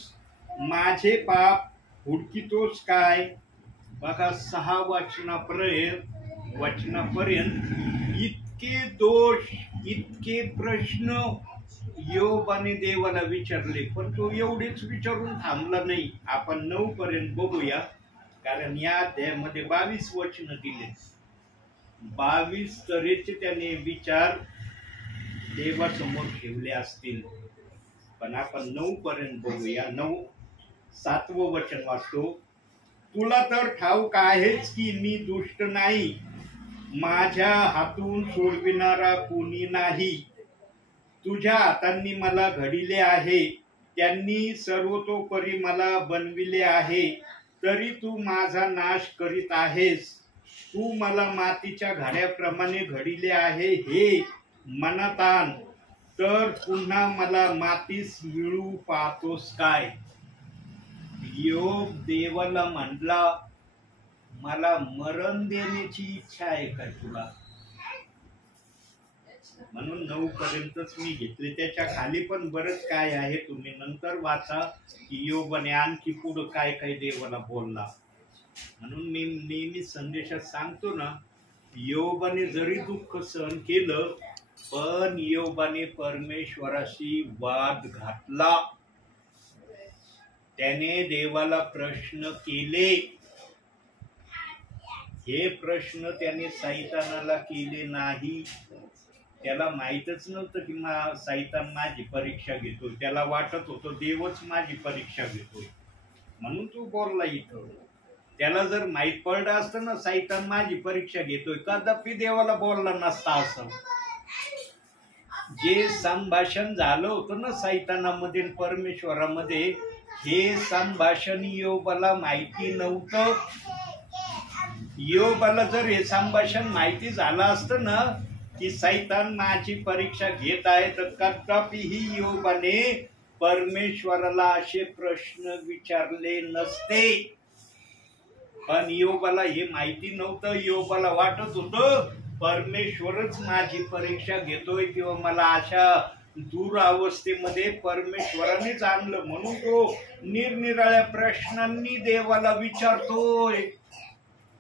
माझे पाप हुडकितोस काय? बघा, 6 वचनापर्यंत इतके दोष, इतके प्रश्न योबाने देवाला विचारले, पण तो एवढेच विचारून थांबला नाही. आपण 9 पर्यंत बघूया, कारण या अध्यायामध्ये 22 वचन दिले. 22 तऱ्हेचे त्याने विचार देवासमोर ठेवले असतील. पण आपण 9 पर्यंत बघूया. 7वं वचन वाचतो. तुला तर ठाऊक आहेच की मी दुष्ट नाही, माझ्या हातून सोडविणारा कोणी नाही. तुझ्या हातांनी मला घडिले आहे, त्यांनी सर्वतोपरी मला बनविले आहे. तरी तू माझा नाश करीत आहेस. तू मला मातीच्या घड्याप्रमाणे घडिले आहे हे मनात आण, तर पुन्हा मला मातीस मिळू पाहतोस काय? योग देवाला म्हटला, मला मरण देण्याची इच्छा आहे का तुला? म्हणून 9 पर्यंतच मी घेतले. त्याच्या खाली पण बरंच काय आहे, तुम्ही नंतर वाचा की योबाने आणखी पुढं काय काय देवाला बोलला. म्हणून मी नेहमी संदेशात सांगतो ना, योबाने जरी दुःख सहन केलं, पण योबाने परमेश्वराशी वाद घातला. त्याने देवाला प्रश्न केले. हे प्रश्न त्याने सैतानाला केले नाही. त्याला माहीतच नव्हतं की सैतान माझी परीक्षा घेतोय. त्याला वाटत होतं देवच माझी परीक्षा घेतोय, म्हणून तू बोलला इथं. त्याला जर माहीत पडलं असतं ना सैतान माझी परीक्षा घेतोय, कदापि देवाला बोलला नसता. असं जे संभाषण झालं होतं ना सैतानामध्ये परमेश्वरामध्ये, हे संभाषण योबाला माहिती नव्हतं. योबाला जर हे संभाषण माहिती झालं असतं ना की सैतान माझी परीक्षा घेत आहे, तर कदापिही योबाने परमेश्वराला असे प्रश्न विचारले नसते. पण योबाला हे माहिती नव्हतं. योबाला वाटत होतं परमेश्वरच माझी परीक्षा घेतोय किंवा मला अशा दुरावस्थेमध्ये परमेश्वरानेच आणलं, म्हणून तो निरनिराळ्या प्रश्नांनी देवाला विचारतोय.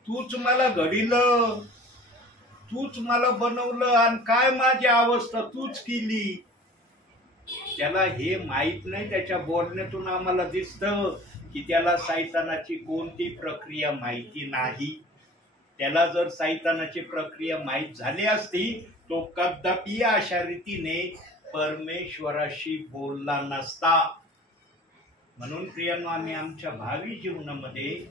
तूच मला घडिलं, तूच मला बनवलं, आणि काय माझी अवस्था तूच केली. त्याला हे माहित नाही. त्याच्या बोलण्यातून आम्हाला दिसतं की त्याला सैतानाची कोणती प्रक्रिया माहिती नाही. त्याला जर सैतानाची प्रक्रिया माहीत झाली असती, तो कदापि अशा रीतीने परमेश्वराशी बोलला नसता. म्हणून प्रियांनो, आम्ही आमच्या भावी जीवनामध्ये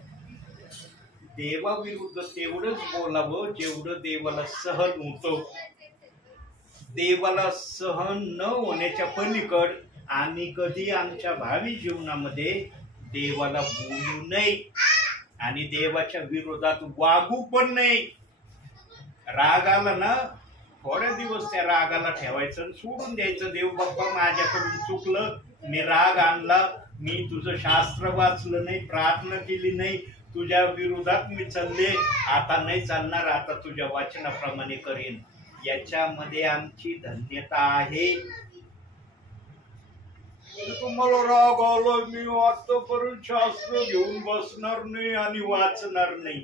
देवाविरुद्ध तेवढंच बोलावं जेवढं देवाला सहन होतं. देवाला सहन न होण्याच्या पलीकड आम्ही कधी आमच्या भावी जीवनामध्ये देवाला बोलू नये आणि देवाच्या विरोधात वागू पण नाही. राग आला ना, थोड्या दिवस त्या रागाला ठेवायचं, सोडून द्यायचं. देव बाप्पा माझ्याकडून चुकलं, मी राग आणला, मी तुझं शास्त्र वाचलं नाही, प्रार्थना केली नाही, तुझ्या विरोधात मी चालले, आता नाही चालणार, आता तुझ्या वचनाप्रमाणे करेन. याच्यामध्ये आमची धन्यता आहे. तुम्हाला राग आलो, मी आतापर्यंत शास्त्र घेऊन बसणार नाही आणि वाचणार नाही.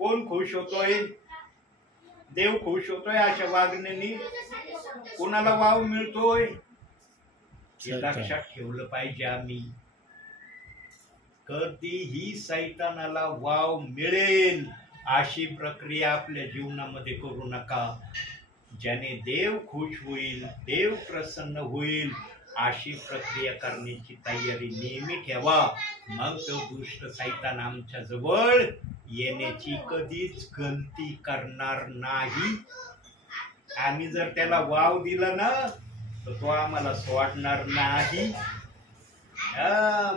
कोण खुश होतोय? देव खुश होतोय अशा वागण्याने? कोणाला वाव मिळतोय? हे लक्षात ठेवलं पाहिजे. आम्ही कधीही सैतानाला वाव मिळेल अशी प्रक्रिया आपल्या जीवनामध्ये करू नका. ज्याने देव खुश होईल, देव प्रसन्न होईल, अशी प्रक्रिया करण्याची तयारी नेहमी ठेवा. मग तो दुष्ट सैतान आमच्या जवळ येण्याची कधीच गलती करणार नाही. आम्ही जर त्याला वाव दिला ना, तर तो आम्हाला सोडणार नाही.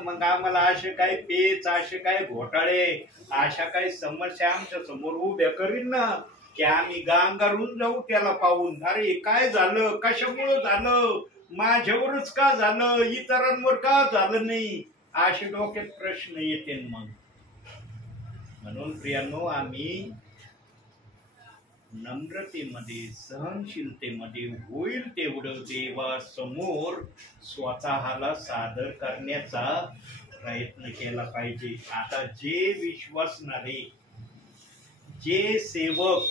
मग आम्हाला असे काय पेच, असे काय घोटाळे, अशा काही समस्या आमच्या समोर उभ्या करीन ना की आम्ही गांगारून जाऊ त्याला पाहून. अरे काय झालं, कशामुळं झालं, माझ्यावरच का झालं, इतरांवर का झालं नाही, असे डोक्यात प्रश्न येते. मग म्हणून प्रियांनो, आम्ही नम्रतेमध्ये, सहनशीलतेमध्ये होईल तेवढं देवासमोर स्वतःला सादर करण्याचा प्रयत्न केला पाहिजे. आता जे विश्वासणारे, जे सेवक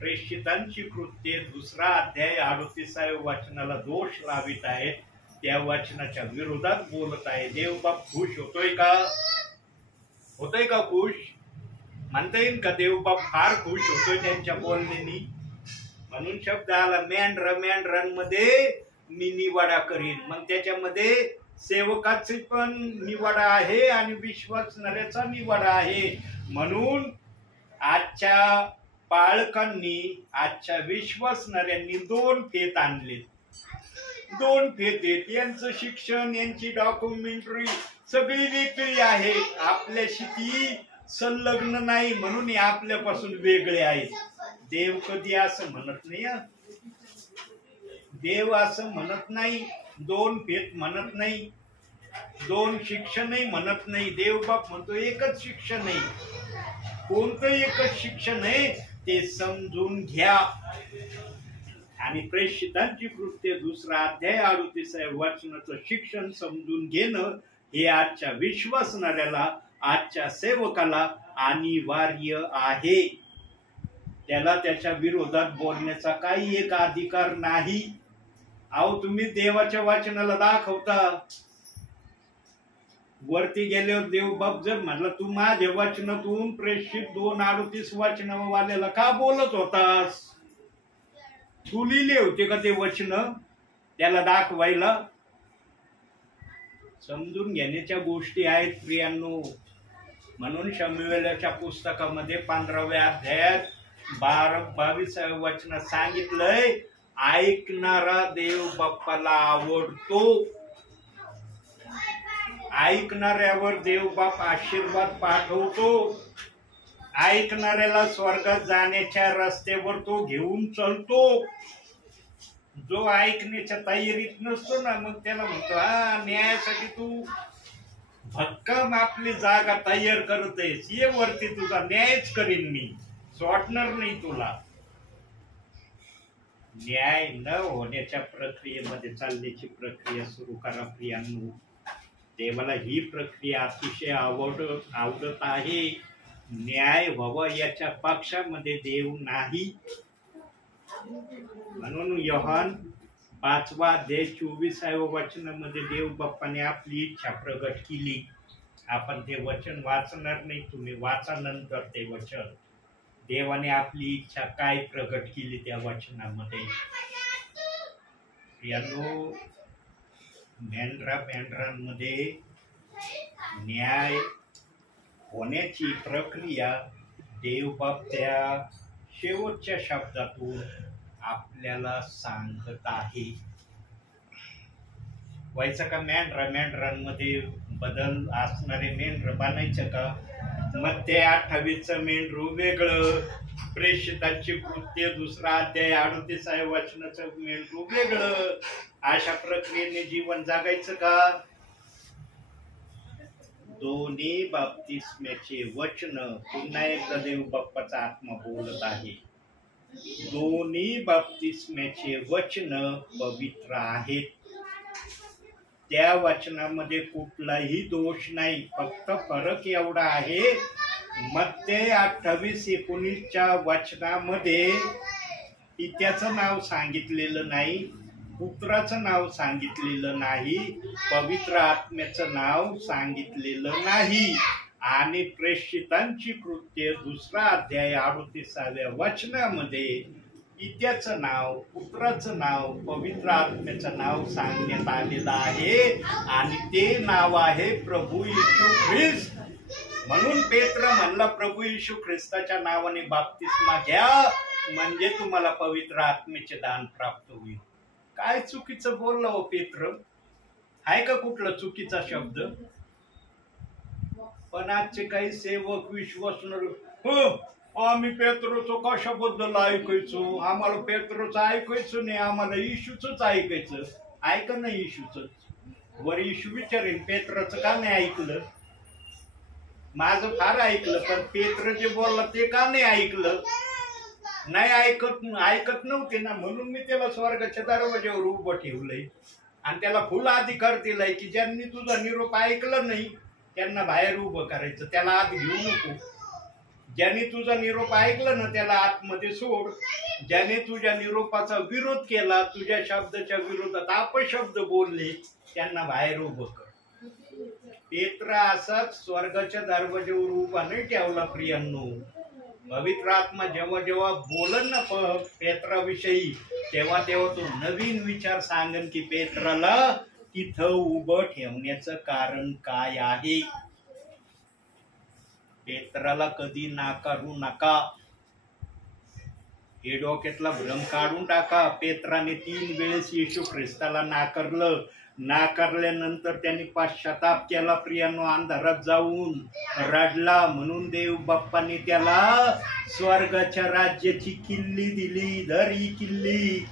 प्रेषितांची कृत्ये 2 अध्याय 38व्या वचनाला दोष लावित आहेत, त्या वचनाच्या विरोधात बोलत आहे. देव बाप खुश होतोय का? होतोय का खुश? म्हणता येईल का देव बाप फार खुश होतोय त्यांच्या बोलण्यानी? म्हणून शब्द आला, मेंढरांमध्ये मी निवाडा करीन. मग त्याच्यामध्ये सेवकाची पण निवाडा आहे आणि विश्वासणाऱ्याचा निवाडा आहे. म्हणून आजच्या पालकांनी, आजच्या विश्वासणाऱ्यांनी 2 फेत आणले. 2 फेत आहेत. यांचं शिक्षण, यांची डॉक्युमेंटरी सगळी वेगळी आहे. आपल्याशी ती संलग्न नाही, म्हणून हे आपल्यापासून वेगळे आहेत. देव कधी असं म्हणत नाही. देव असं म्हणत नाही. 2 फेत म्हणत नाही, 2 शिक्षणही म्हणत नाही. देव बाप म्हणतो एकच शिक्षण आहे. कोणतं एकच शिक्षण आहे ते समजून घ्या. आणि प्रेषितांची कृत्ये 2 अध्याय 38व्या वचनाचं शिक्षण समजून घेणं हे आजच्या विश्वासणाऱ्याला, आजच्या सेवकाला अनिवार्य आहे. त्याला त्याच्या विरोधात बोलण्याचा काही एक अधिकार नाही. अहो, तुम्ही देवाच्या वचनाला दाखवता, वरती गेल्यावर देवबाप जर म्हटलं तू माझ्या वचनातून प्रेषित 2:38 वचनवाल्याला का बोलत होतास? तू लिहिले होते का ते वचन त्याला दाखवायला? समजून घेण्याच्या गोष्टी आहेत प्रियांनो. म्हणून शमूएलाच्या पुस्तकामध्ये 15व्या अध्यायात 22व्या वचनात सांगितलंय, ऐकणारा देव बाप्पाला आवडतो. ऐकणाऱ्यावर देव बाप आशीर्वाद पाठवतो. ऐकणाऱ्याला स्वर्गात जाण्याच्या रस्त्यावर तो घेऊन चालतो. जो ऐकण्याच्या तयारीत नसतो ना, मग त्याला म्हणतो हा न्यायासाठी तू भक्कम आपली जागा तयार करतेस, ये वरती तुझा न्यायच करीन मी, सोडणार नाही तुला. न्याय न होण्याच्या प्रक्रियेमध्ये चालण्याची प्रक्रिया सुरू करा प्रियांनो. देवाला ही प्रक्रिया अतिशय आवडत आहे. न्याय व्हावा याच्या पक्षामध्ये देव नाही. म्हणून योहान 5वा अध्याय 24व्या वचनामध्ये देव बाप्पाने आपली इच्छा प्रगट केली. आपण ते वचन वाचणार नाही, तुम्ही वाचा नंतर ते वचन. देवाने आपली इच्छा काय प्रगट केली त्या वचनामध्ये. यानो मेंढरांमध्ये न्याय होण्याची प्रक्रिया देवबाप त्या शेवटच्या शब्दातून आपल्याला सांगत आहे. व्हायचं का मेंढरांमध्ये बदल असणारे मेंढर बनायचं का? मग ते 28चं मेंढरू वेगळं, प्रेषितांची कृत्य 2रा अध्याय 38व्या वचनाचं मेंढरू वेगळं. अशा प्रक्रियेने जीवन जगायचं का? दोन्ही बाप्तिस्म्याचे वचन, पुन्हा एकदा देव बाप्पाचा आत्मा बोलत आहे, दोन्ही बाप्तिस्म्याचे वचन पवित्र आहेत. त्या वचनामध्ये कुठलाही दोष नाही. फक्त फरक एवढा आहे, मत्ते 28:19च्या वचनामध्ये पित्याचं नाव सांगितलेलं नाही, पुत्राचं नाव सांगितलेलं नाही, पवित्र आत्म्याचं नाव सांगितलेलं नाही. आणि प्रेषितांची कृत्य 2रा अध्याय 38व्या वचनामध्ये पित्याचं नाव, पुत्राचं नाव, पवित्र आत्म्याचं नाव सांगण्यात आलेलं आहे. आणि ते नाव आहे प्रभू येशू ख्रिस्त. म्हणून पेत्र म्हणला, प्रभू येशू ख्रिस्ताच्या नावाने बाप्तिस्मा घ्या, म्हणजे तुम्हाला पवित्र आत्म्याचे दान प्राप्त होईल. काय चुकीचं बोललं हो पेत्र? आहे का कुठला चुकीचा शब्द? पण आजचे काही सेवक विश्वासणार, हो आम्ही पेत्रोचं कशाबद्दल ऐकायचो, आम्हाला पेत्रोचं ऐकायचं नाही, आम्हाला येशूच ऐकायचं. ऐका ना येशूच. वर येशू विचारेन पेत्राचं का नाही ऐकलं? माझं फार ऐकलं, पण पेत्र जे बोलला ते का नाही ऐकलं? नाही ऐकत नव्हते ना, म्हणून मी त्याला स्वर्गाच्या दरवाज्यावर उभं ठेवलंय आणि त्याला फुल अधिकार दिलाय की ज्यांनी तुझा निरोप ऐकला नाही त्यांना बाहेर उभं करायचं, त्याला आत घेऊ नको. ज्याने तुझा निरोप ऐकला ना त्याला आतमध्ये सोड. ज्याने तुझ्या निरोपाचा विरोध केला, तुझ्या शब्दाच्या विरोधात अपशब्द बोलले, त्यांना बाहेर उभं कर. पेत्र असाच स्वर्गाच्या दरवाज्यावर उभा नाही ठेवला प्रियांनो. पवित्र आत्मा जेव्हा जेव्हा बोलन ना पेत्राविषयी, तेव्हा तेव्हा तो नवीन विचार सांगन की पेत्राला तिथं उभं ठेवण्याचं कारण काय आहे. पेत्राला कधी नाकारू नका. हे डोक्यातला भ्रम काढून टाका. पेत्राने 3 वेळेस येशू ख्रिस्ताला नाकारलं. नाकारल्यानंतर त्यांनी पश्चाताप केला प्रियांनो, अंधारात जाऊन रडला. म्हणून देव बाप्पाने त्याला स्वर्गाच्या राज्याची किल्ली दिली. धर ही किल्ली,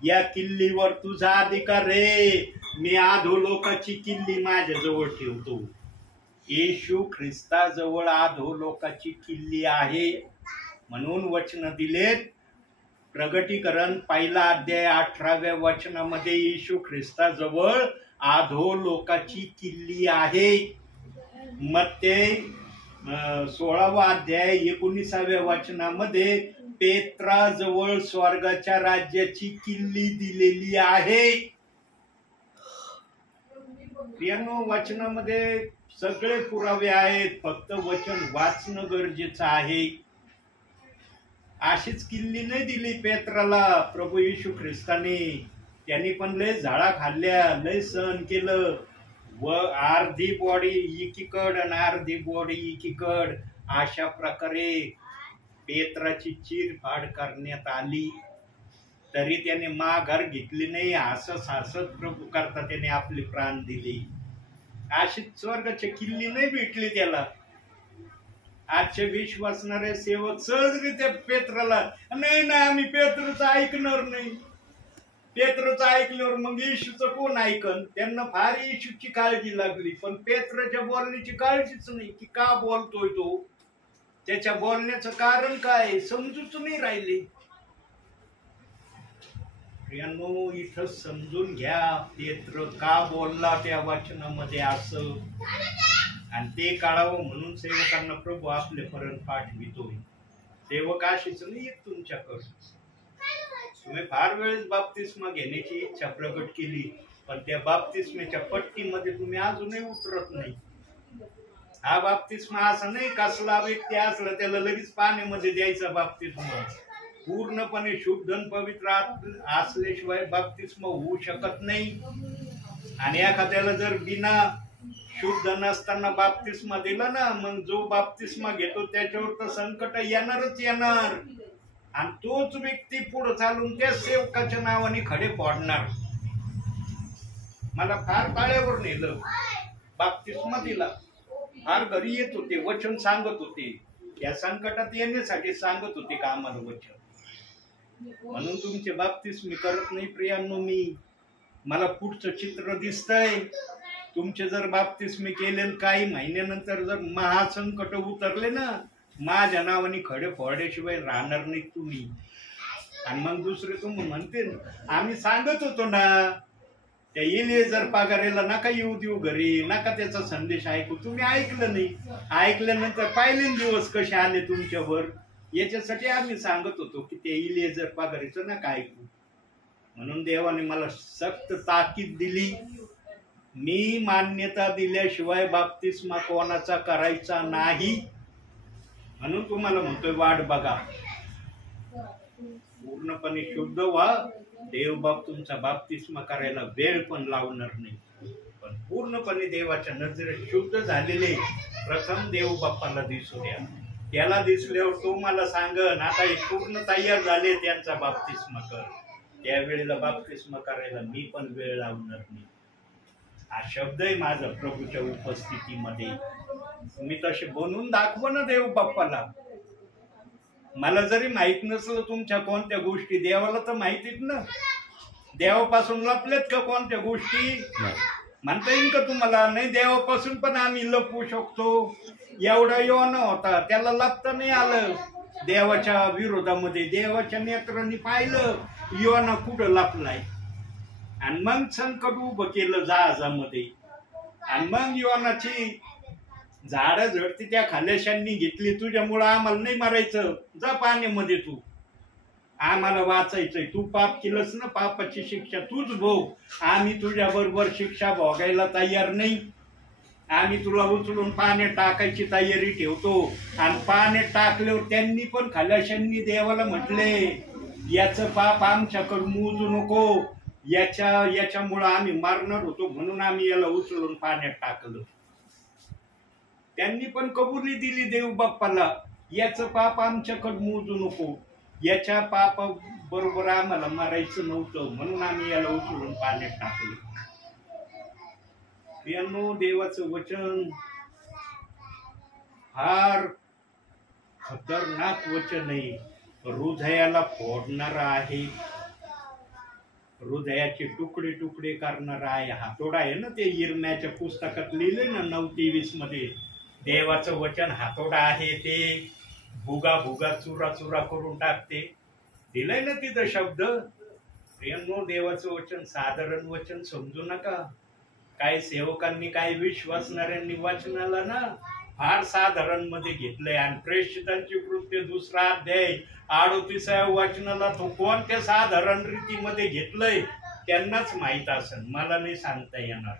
या किल्लीवर तुझा अधिकार रे. मी अधोलोकाची किल्ली माझ्याजवळ ठेवतो. येशू ख्रिस्ताजवळ अधोलोकाची किल्ली आहे. म्हणून वचन दिलेत. प्रगटीकरण 1 अध्याय 18व्या वचनामध्ये येशू ख्रिस्ताजवळ अधोलोकाची किल्ली आहे. मत्ते 16वा अध्याय 19व्या वचनामध्ये पेत्राजवळ स्वर्गाच्या राज्याची किल्ली दिलेली आहे. प्रियांनो, वचनामध्ये सगळे पुरावे आहेत, फक्त वचन वाचणं गरजेचं आहे. अशीच किल्ली नाही दिली पेत्राला प्रभू येशू ख्रिस्ताने. त्यांनी पण लय झाडा खाल्ल्या, लय सहन केलं, व अर्धी बॉडी एकीकड आणि अर्धी बॉडी एकीकड अशा प्रकारे पेत्राची चिरफाड करण्यात आली. तरी त्याने माघार घेतली नाही. हसत हसत प्रभू करता त्याने आपले प्राण दिले. अशी स्वर्गाची किल्ली नाही भेटली त्याला. आजचे विश्वासणारे सेवक सहजरित्या पेत्राला, नाही ना आम्ही पेत्रचं ऐकणार नाही. पेत्रचं ऐकल्यावर मग येशूचं कोण ऐकन? त्यांना फार येशूची काळजी लागली, पण पेत्राच्या बोलण्याची काळजीच नाही की का बोलतोय तो, त्याच्या बोलण्याचं कारण काय समजूच नाही राहिले. प्रियांनो, इथं समजून घ्या पेत्र का बोलला त्या वचनामध्ये असं, आणि ते काढावं म्हणून सेवकांना प्रभू आपल्यापर्यंत पाठवितोय. सेवक अशीच नाही येत तुमच्याकडे. तुम्ही फार वेळेस बाप्तिस्मा घेण्याची इच्छा प्रकट केली, पण त्या बाप्तिस्मेच्या पट्टीमध्ये तुम्ही अजूनही उतरत नाही. हा बाप्तिस्मा असा नाही कसला व्यक्ती असला त्याला लगेच पाण्यामध्ये द्यायचा बाप्तिस्मा. पूर्णपणे शुद्ध आणि पवित्र असल्याशिवाय बाप्तिस्मा होऊ शकत नाही. आणि एखाद्याला जर बिना शुद्ध नसताना बाप्तिस्मा दिला ना, मग जो बाप्तिस्मा घेतो त्याच्यावर तर संकट येणारच येणार, आणि तोच व्यक्ती पुढे चालून त्या सेवकाच्या नावाने खडे फोडणार. मला फार पाळ्यावर नेलं, बाप्तिस्मा दिला, फार घरी येत होते, वचन सांगत होते, या संकटात येण्यासाठी सांगत होते का आम्हाला वचन. म्हणून तुमचे बाप्तिस्मे करत नाही प्रियांनो मी. मला पुढचं चित्र दिसतंय. तुमचे जर बाप्तिस्मे केले, काही महिन्यानंतर जर महासंकट उतरले ना, माझ्या नावाने खडे फोड्याशिवाय राहणार नाही तुम्ही. आणि मग दुसरे तुम्ही म्हणते आम्ही सांगत होतो ना, त्या इलिएझर पगारेला नका येऊ देऊ घरी, नका त्याचा संदेश ऐकू. तुम्ही ऐकलं नाही. ऐकल्यानंतर पहिले दिवस कसे आले तुमच्यावर, याच्यासाठी आम्ही सांगत होतो की ते इलिएझर पगारेचं नका ऐकू. म्हणून देवाने मला सक्त ताकीद दिली, मी मान्यता दिल्याशिवाय बाप्तिस्मा कोणाचा करायचा नाही. म्हणून तुम्हाला म्हणतोय वाट बघा, पूर्णपणे शुद्ध व्हा. देवबाप तुमचा बाप्तिस्मा करायला वेळ पण लावणार नाही, पण पूर्णपणे देवाच्या नजरेत शुद्ध झालेले प्रथम देव बाप्पाला दिसू द्या. त्याला दिसल्यावर तो मला सांगन आता हे पूर्ण तयार झाले, त्यांचा बाप्तिस्मा कर. त्यावेळेला बाप्तिस्मा करायला मी पण वेळ लावणार नाही. हा शब्द आहे माझा प्रभूच्या उपस्थितीमध्ये. तुम्ही तसे बनवून दाखवा ना देव बाप्पाला. मला जरी माहित नसलं तुमच्या कोणत्या गोष्टी, देवाला तर माहितीत ना. देवापासून लपलेत का कोणत्या गोष्टी? म्हणता येईल का तुम्हाला? नाही, देवापासून पण आम्ही लपवू शकतो. एवढा योना होता, त्याला लपता नाही आलं. देवाच्या विरोधामध्ये देवाच्या नेत्रांनी पाहिलं योना कुठं लपलाय, आणि मग संकट उभं केलं जहाजामध्ये. आणि मग योनाची झाडं झडती त्या खाल्याशांनी घेतली, तुझ्यामुळं आम्हाला नाही मारायचं, जा पाण्यामध्ये तू, आम्हाला वाचायचंय. तू पाप केलंस ना, पापाची शिक्षा तूच भोग, आम्ही तुझ्या बरोबर शिक्षा भोगायला तयार नाही. आम्ही तुला उचलून पाण्यात टाकायची तयारी ठेवतो. आणि पाण्यात टाकल्यावर त्यांनी पण खाल्याशांनी देवाला म्हटले, याचं पाप आमच्याकडे मोजू नको, याच्यामुळं आम्ही मारणार होतो, म्हणून आम्ही याला उचलून पाण्यात टाकलं. त्यांनी पण कबुली दिली देव बाप्पाला, याचं पाप आमच्याकडे मोजू नको, याच्या पाप बरोबर आम्हाला मारायचं नव्हतं, म्हणून आम्ही याला उचलून पाण्यात टाकलं. प्रियांनो, देवाचं वचन फार खतरनाक वचन आहे, हृदयाला फोडणार आहे, हृदयाचे तुकडे तुकडे करणार आहे. हातोडा आहे ना, ते यिर्मयाच्या पुस्तकात लिहिले ना 9:23 मध्ये, देवाचं वचन हातोडा आहे, ते भुगा भुगा चुरा चुरा करून टाकते. दिलंय ना तिथं शब्द. प्रियांनो, देवाचं वचन साधारण वचन समजू नका. काही सेवकांनी, काही विश्वासणाऱ्यांनी वचनाला ना फार साधारण मध्ये घेतलंय. आणि प्रेषितांची कृत्य 2 अध्याय 38व्या वचनाला तो कोणत्या साधारण रीतीमध्ये घेतलंय त्यांनाच माहित असेल, मला नाही सांगता येणार.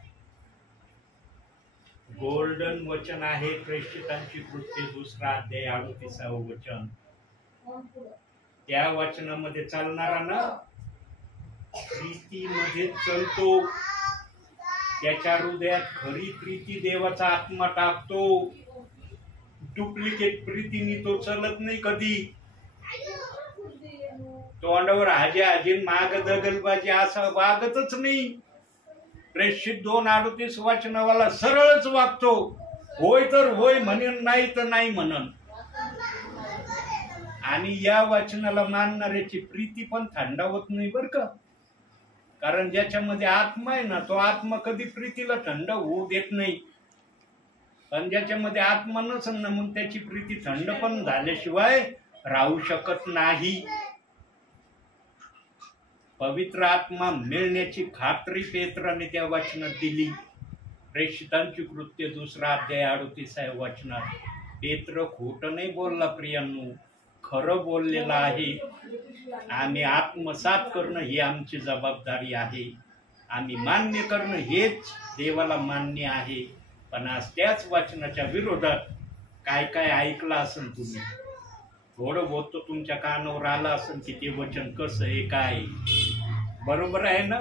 गोल्डन वचन आहे प्रेषितांची कृत्य 2 अध्याय 38 वचन. त्या वचनामध्ये चालणारा ना प्रीतीमध्ये चलतो, त्याच्या हृदयात खरी प्रीती देवाचा आत्मा टाकतो. डुप्लिकेट प्रीतीने तो चलत नाही कधी. तोंडावर हाजी माग दगलबाजी असं वागतच नाही. प्रेषित 2:38 वचनावाला सरळच वागतो. होय तर होय म्हणेन, नाही तर नाही म्हणन. आणि या वचनाला मानणाऱ्याची प्रीती पण थंडावत नाही बर का. कारण ज्याच्यामध्ये आत्मा आहे ना, तो आत्मा कधी प्रीतीला थंड होऊ देत नाही. पण ज्याच्यामध्ये आत्मा नसेल ना, मग त्याची प्रीती थंड पण झाल्याशिवाय राहू शकत नाही. पवित्र आत्मा मिळण्याची खात्री पेत्राने त्या वचनात दिली. प्रेषितांची कृत्य 2 अध्याय 38 वचनात पेत्र खोटं नाही बोलला प्रियांनो, खरं बोललेलं आहे. आम्ही आत्मसात करणं ही आमची जबाबदारी आहे. आम्ही मान्य करणं हेच देवाला मान्य आहे. पण आज त्याच वचनाच्या विरोधात काय काय ऐकलं असेल तुम्ही. थोडं बहुत तो तुमच्या कानावर आलं असेल की ते वचन कसं आहे काय. बरोबर आहे ना.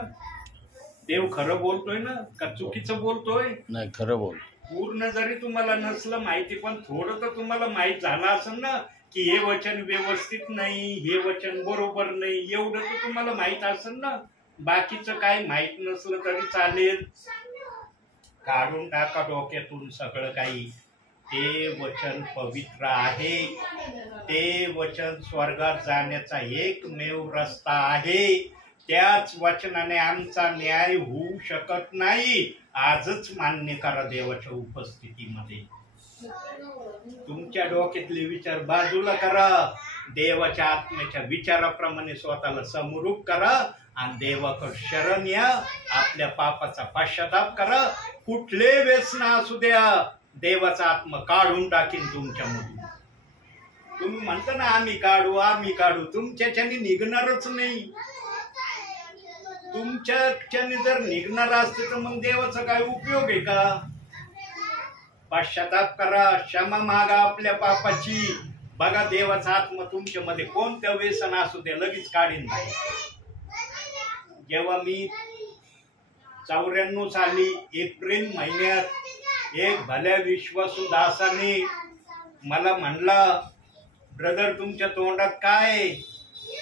देव खरं बोलतोय ना का चुकीचं बोलतोय. नाही, खरं बोल. पूर्ण जरी तुम्हाला नसलं माहिती, पण थोडं तर तुम्हाला माहित झालं असेल ना की हे वचन व्यवस्थित नाही, हे वचन बरोबर नाही. एवढं तर तुम्हाला माहित असेल ना. बाकीचं काय माहित नसलं तरी चालेल. काढून टाका डोक्यातून सगळं काही. ते वचन पवित्र आहे. ते वचन स्वर्गात जाण्याचा एकमेव रस्ता आहे. त्याच वचनाने आमचा न्याय होऊ शकत नाही. आजच मान्य करा देवाच्या उपस्थितीमध्ये. तुमच्या डोक्यातले विचार बाजूला करा. देवाच्या आत्म्याच्या विचाराप्रमाणे स्वतःला समरूप करा आणि देवाकडे शरण या. आपल्या पापाचा पश्चाताप करा. कुठले व्यसन असू द्या, देवाचा आत्मा काढून टाकीन तुमच्यामधून. तुम्ही म्हणता ना आम्ही काढू, तुमच्याच्याने निघणारच नाही. तुमच्याच्याने जर निघणार असते तर मग देवाचा काय उपयोग आहे का. पश्चाताप करा, क्षमा मागा आपल्या पापाची. बघा देवाचा आत्मा तुमच्यामध्ये कोणत्या व्यसन असू द्या लगेच काढीन बाहेर. जेव्हा मी 94 साली एप्रिल महिन्यात एक भल्या विश्वासू दासाने मला म्हणला, ब्रदर तुमच्या तोंडात काय.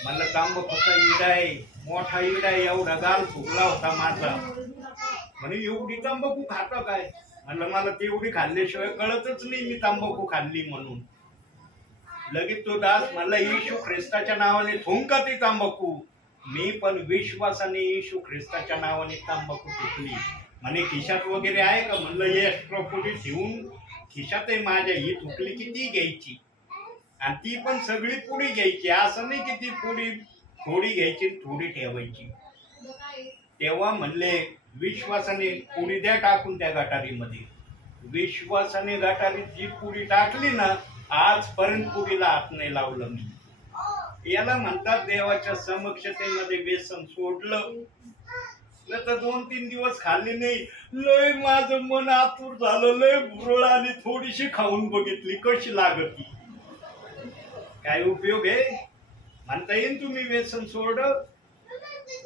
म्हणलं तांबाखूचा इडा आहे, मोठा इडा आहे, एवढा गाल फुगला होता माझा. म्हणे एवढी तंबाखू खाता काय. म्हणलं मला तेवढी खाल्ल्याशिवाय कळतच नाही मी तंबाखू खाल्ली म्हणून. लगेच तो दास म्हणला येशू ख्रिस्ताच्या नावाने थुंका ती तंबाखू. मी पण विश्वासाने येशू ख्रिस्ताच्या नावाने तंबाखू घेतली. म्हणे खिशात वगैरे आहे का. म्हणलं एक्स्ट्रा पुडी ठेवून खिशात आहे माझ्या. ही थुकली की ती घ्यायची आणि ती पण सगळी पुडी घ्यायची. असं नाही की ती पुडी थोडी घ्यायची थोडी ठेवायची. तेव्हा म्हणले विश्वासाने पुडी द्या टाकून त्या गटारीमध्ये. विश्वासाने गटारीत जी पुडी टाकली ना, आजपर्यंत पुडीला हात नाही लावलं मी. याला म्हणतात देवाच्या समक्षतेमध्ये व्यसन सोडलं. तर 2-3 दिवस खाल्ली नाही. लय माझं मन आतुर झालं, लय भुरळ आणि थोडीशी खाऊन बघितली कशी लागती. काय उपयोग आहे. म्हणता येईल तुम्ही व्यसन सोडलं.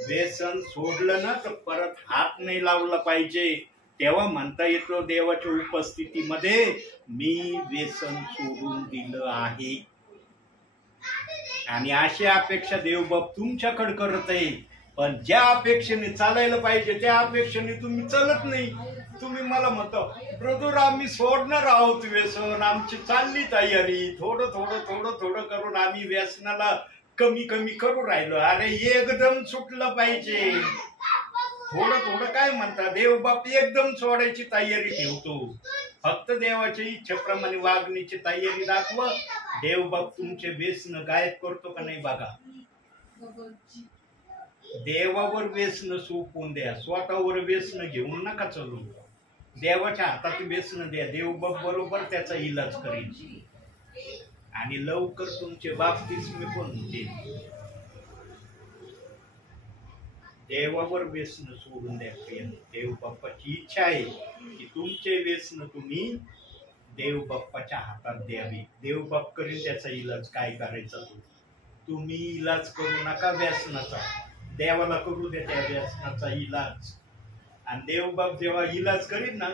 व्यसन सोडलं ना तर परत हात नाही लावला पाहिजे. तेव्हा म्हणता येतो देवाच्या उपस्थितीमध्ये मी व्यसन सोडून दिलं आहे. आणि अशी अपेक्षा देवबाप तुमच्याकडे करत आहे. पण ज्या अपेक्षेने चालायला पाहिजे त्या अपेक्षेने तुम्ही चालत नाही. तुम्ही मला म्हणता ब्रदर आम्ही सोडणार आहोत व्यसन, आमची चालली तयारी. थोडं थोडं थोडं थोडं करून आम्ही व्यसनाला कमी कमी करू राहिलो. अरे एकदम सुटलं पाहिजे. थोडं थोडं काय म्हणता. देवबाप एकदम सोडायची तयारी ठेवतो. फक्त देवाच्या इच्छेप्रमाणे वागण्याची तयारी दाखवा. देवबाप तुमचे व्यसन गायब करतो का नाही बघा. देवावर व्यसन सोपवून द्या. स्वतःवर व्यसन घेऊन नका चालू. देवाच्या हातात व्यसन द्या. देवबाप बरोबर त्याचा इलाज करेल आणि लवकर तुमचे बाप्तिस्मे पण होतील. देवावर व्यसन सोडून द्या प्रियांनो. देव बाप्पाची इच्छा आहे की तुमचे व्यसन तुम्ही देव बाप्पाच्या हातात द्यावे. देव बाप करीन त्याचा इलाज. काय करायचा तुम्ही इलाज करू नका व्यसनाचा, देवाला करू द्या त्या व्यसनाचा इलाज. आणि देव बाप जेव्हा इलाज करीन ना,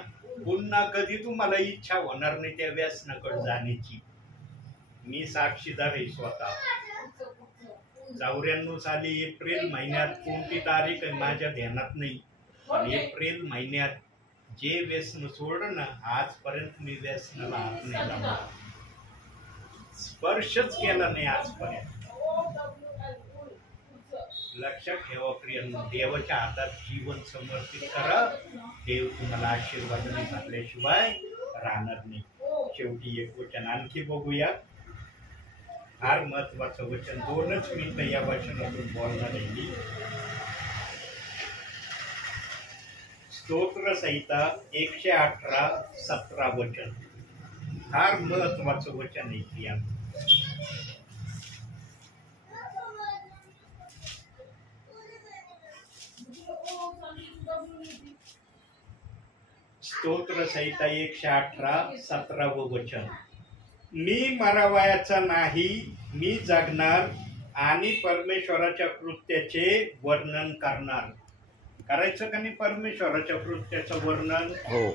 पुन्हा कधी तुम्हाला इच्छा होणार नाही त्या व्यसनाकडे जाण्याची. मी साक्षीदार आहे स्वतः. 94 साली एप्रिल महिन्यात, कोणती तारीख आहे माझ्या ध्यानात नाही, पण एप्रिल महिन्यात जे व्यसन सोडलं ना, आजपर्यंत मी व्यसनाला हात नाही लावला, स्पर्शच केला नाही आजपर्यंत. लक्षात ठेवा प्रियांनो, देवाच्या हातात जीवन समर्पित करा. देव तुम्हाला आशीर्वादाने घातल्याशिवाय राहणार नाही. शेवटी एक वचन आणखी बघूया, फार महत्वाचं वचन. 2च मिनिटं या वचनातून बोलणार आहे मी. स्तोत्र संहिता 118:17 वचन. फार महत्वाचं वचन आहे प्रियांनो. स्तोत्र संहिता 118:17 वचन. मी मरावयाचा नाही, मी जगणार आणि परमेश्वराच्या कृत्याचे वर्णन करणार. करायचं का नाही परमेश्वराच्या कृत्याचं वर्णन? हो.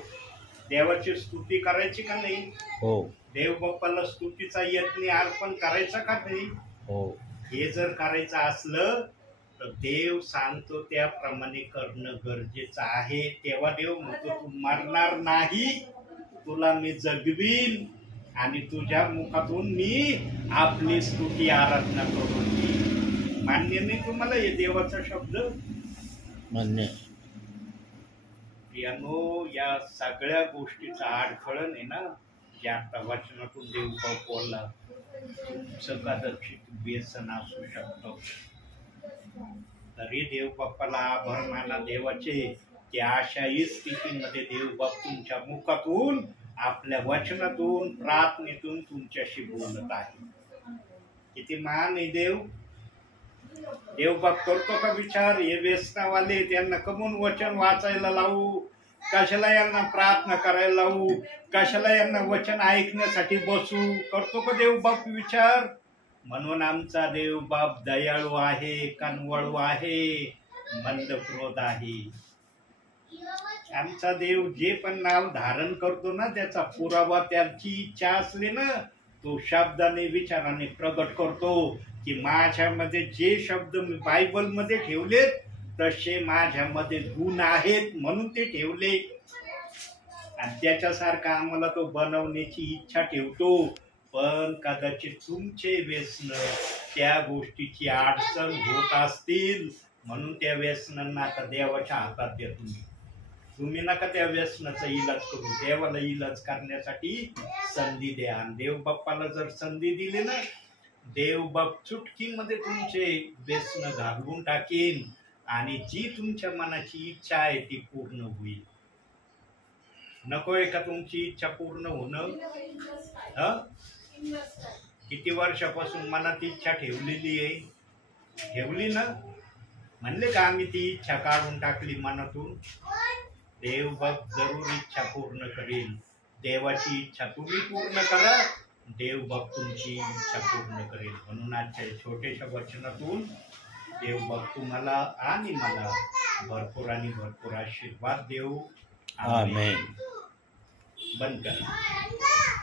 देवाची स्तुती करायची का नाही? हो. देव बाप्पाला स्तुतीचा यज्ञ अर्पण करायचा का नाही? हो. हे जर करायचं असलं तर देव सांगतो त्याप्रमाणे करणं गरजेचं आहे. तेव्हा देव म्हणतो तू मरणार नाही, तुला मी जगवीन आणि तुझ्या मुखातून मी आपली स्तुती आराधना करून. मान्य नाही तुम्हाला हे देवाचा शब्द? मान्य. प्रियांनो, या सगळ्या गोष्टीचा आडखळण आहे ना, जे आता वचनातून देव बोलला. तुमचं कदाचित व्यसन असू शकतं, तरी देव बाप्पाला आभार माना देवाचे की अशाही स्थितीमध्ये देव बाप तुमच्या मुखातून, आपल्या वचनातून, प्रार्थनेतून तुमच्याशी बोलत आहे. किती महान आहे देव. देव बाप करतो का विचार? हे व्यसनावाले, त्यांना कमून वचन वाचायला लावू, कशाला यांना प्रार्थना करायला लावू, कशाला यांना वचन ऐकण्यासाठी बसू? करतो का देव बाप विचार? म्हणून आमचा देव बाप दयाळू आहे, कनवळू आहे, मंद क्रोध आहे. आमचा देव जे पण नाव धारण करतो ना, त्याचा पुरावा त्याची इच्छा असली ना, तो शब्दाने विचाराने प्रगट करतो की माझ्यामध्ये जे शब्द मी बायबलमध्ये ठेवलेत तसे माझ्यामध्ये गुण आहेत म्हणून ते ठेवले. आणि त्याच्यासारखा आम्हाला तो बनवण्याची इच्छा ठेवतो. पण कदाचित तुमचे व्यसन त्या गोष्टीची अडचण होत असतील, म्हणून त्या व्यसनांना आता देवाच्या हातात द्या. तुम्ही नका त्या व्यसनाचा इलाज करू, देवाला इलाज करण्यासाठी संधी द्या. आणि देव बाप्पाला जर संधी दिली ना, देव बाप चुटकीमध्ये तुमचे व्यसन घालवून टाकेन आणि जी तुमच्या मनाची इच्छा आहे ती पूर्ण होईल. नकोय का तुमची इच्छा पूर्ण होणं? किती वर्षापासून मनात इच्छा ठेवलेली आहे? ठेवली ना? म्हणले का आम्ही ती इच्छा काढून टाकली मनातून? देव बाप जरूर इच्छा पूर्ण करेल. देवाची इच्छा तुम्ही पूर्ण करा, देव बाप तुमची इच्छा पूर्ण करेल. म्हणून आजच्या छोट्याशा वचनातून देव बाप तुम्हाला आणि मला भरपूर आणि भरपूर आशीर्वाद देऊ. आमेन. बंद करा.